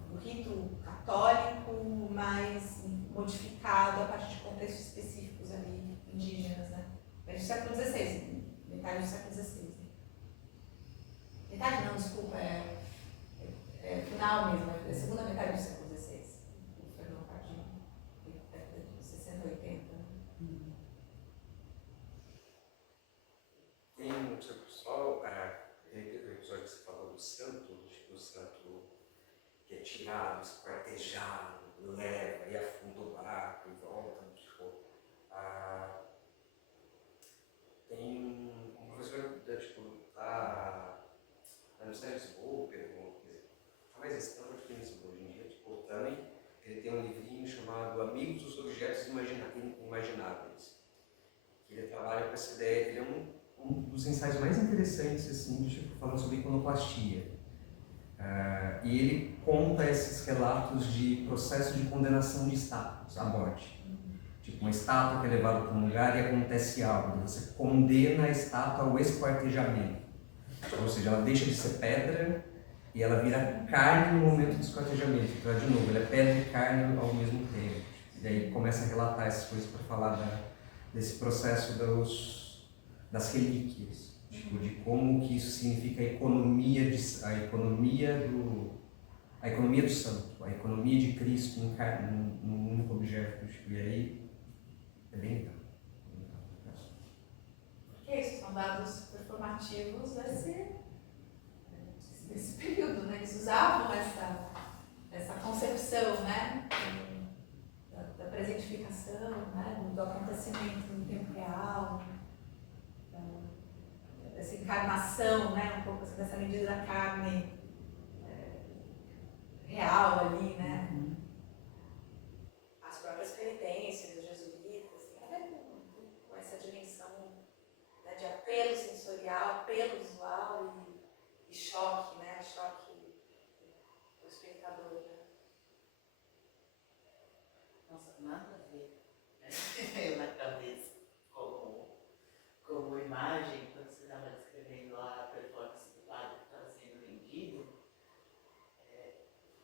do rito católico mais modificado a partir de contextos específicos ali, indígenas, né? Desde o século XVI, metade do século XVI. Né? Metade não, desculpa, final mesmo, é a segunda metade do século XVI. Foi uma parte de 60, 80. Tem um seu pessoal, aquele episódio que você falou do santo, tipo, o santo que é tirado, esquartejado, leva e afunda o barco e volta, tipo, tem um professor da, tipo, da Universidade de Lisboa, mais Stanford que em Lisboa hoje em dia, tipo, também, ele tem um livrinho chamado Amigos dos Objetos Imagináveis, que ele trabalha com essa ideia, ele é um dos ensaios mais interessantes, assim, tipo, falando sobre iconoclastia. E ele conta esses relatos de processo de condenação de estátuas à morte. Tipo, uma estátua que é levada para um lugar e acontece algo, você condena a estátua ao esquartejamento. Ou seja, ela deixa de ser pedra e ela vira carne no momento do esquartejamento. Então, de novo, ela é pedra e carne ao mesmo tempo. E daí começa a relatar essas coisas para falar desse processo das relíquias, tipo, de como que isso significa a economia do santo, a economia de Cristo num único objeto, tipo, e aí é bem legal. Porque isso são dados performativos desse período, né? Eles usavam essa concepção, né? Da presentificação, né? Do acontecimento no tempo real, dessa encarnação, né? Um pouco dessa medida da carne real ali, né? As próprias penitências dos jesuítas, tem a ver com essa dimensão, né, de apelo sensorial, apelo visual e choque, né? Choque do espectador, né? Nossa, nada a ver. Eu na cabeça, como imagem, quando você estava descrevendo lá a performance do quadro que estava sendo vendido,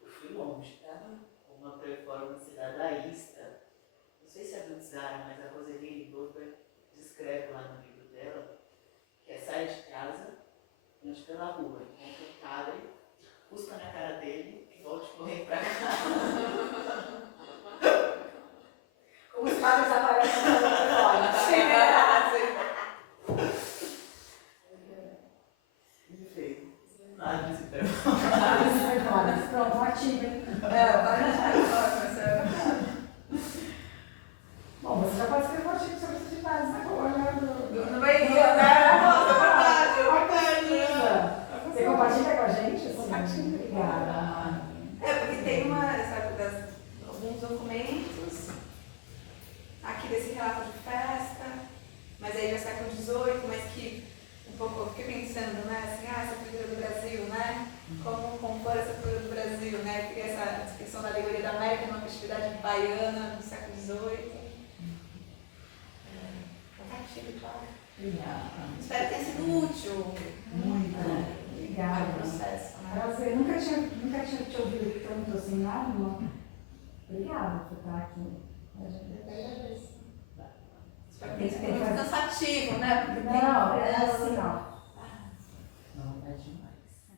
eu fui longe, tá? Uma performance dadaísta. Não sei se é do Zara, mas a Roseli Burber descreve lá no livro dela que é sair de casa, ande pela rua, encontra um padre, cuspa na cara dele e volte correndo pra casa. Como os padres aparecem no telefone. Enfim, nada de performance. Pronto, um artigo, hein? Bom, você já pode escrever um artigo sobre essas atividades na cor, né? Não vai ir, né? Nossa, é verdade. Você compartilha com a gente? Compartilha. Obrigada. Porque tem alguns documentos aqui desse relato de festa, mas aí já é século XVIII, mas que um pouco eu fiquei pensando, né, assim, essa cultura do Brasil, né? Como compor essa cultura do Brasil, né? Queria essa descrição da alegoria da América numa festividade baiana do século XVIII. Compartilho, claro. Obrigada. Espero que tenha sido útil. Muito. Obrigada. Para o processo. Né? Prazer. Nunca tinha te ouvido tanto assim, nada, não. Obrigada por estar aqui. A gente agradeço. Espero que tenha sido muito cansativo, né? Porque Não, é assim, ó.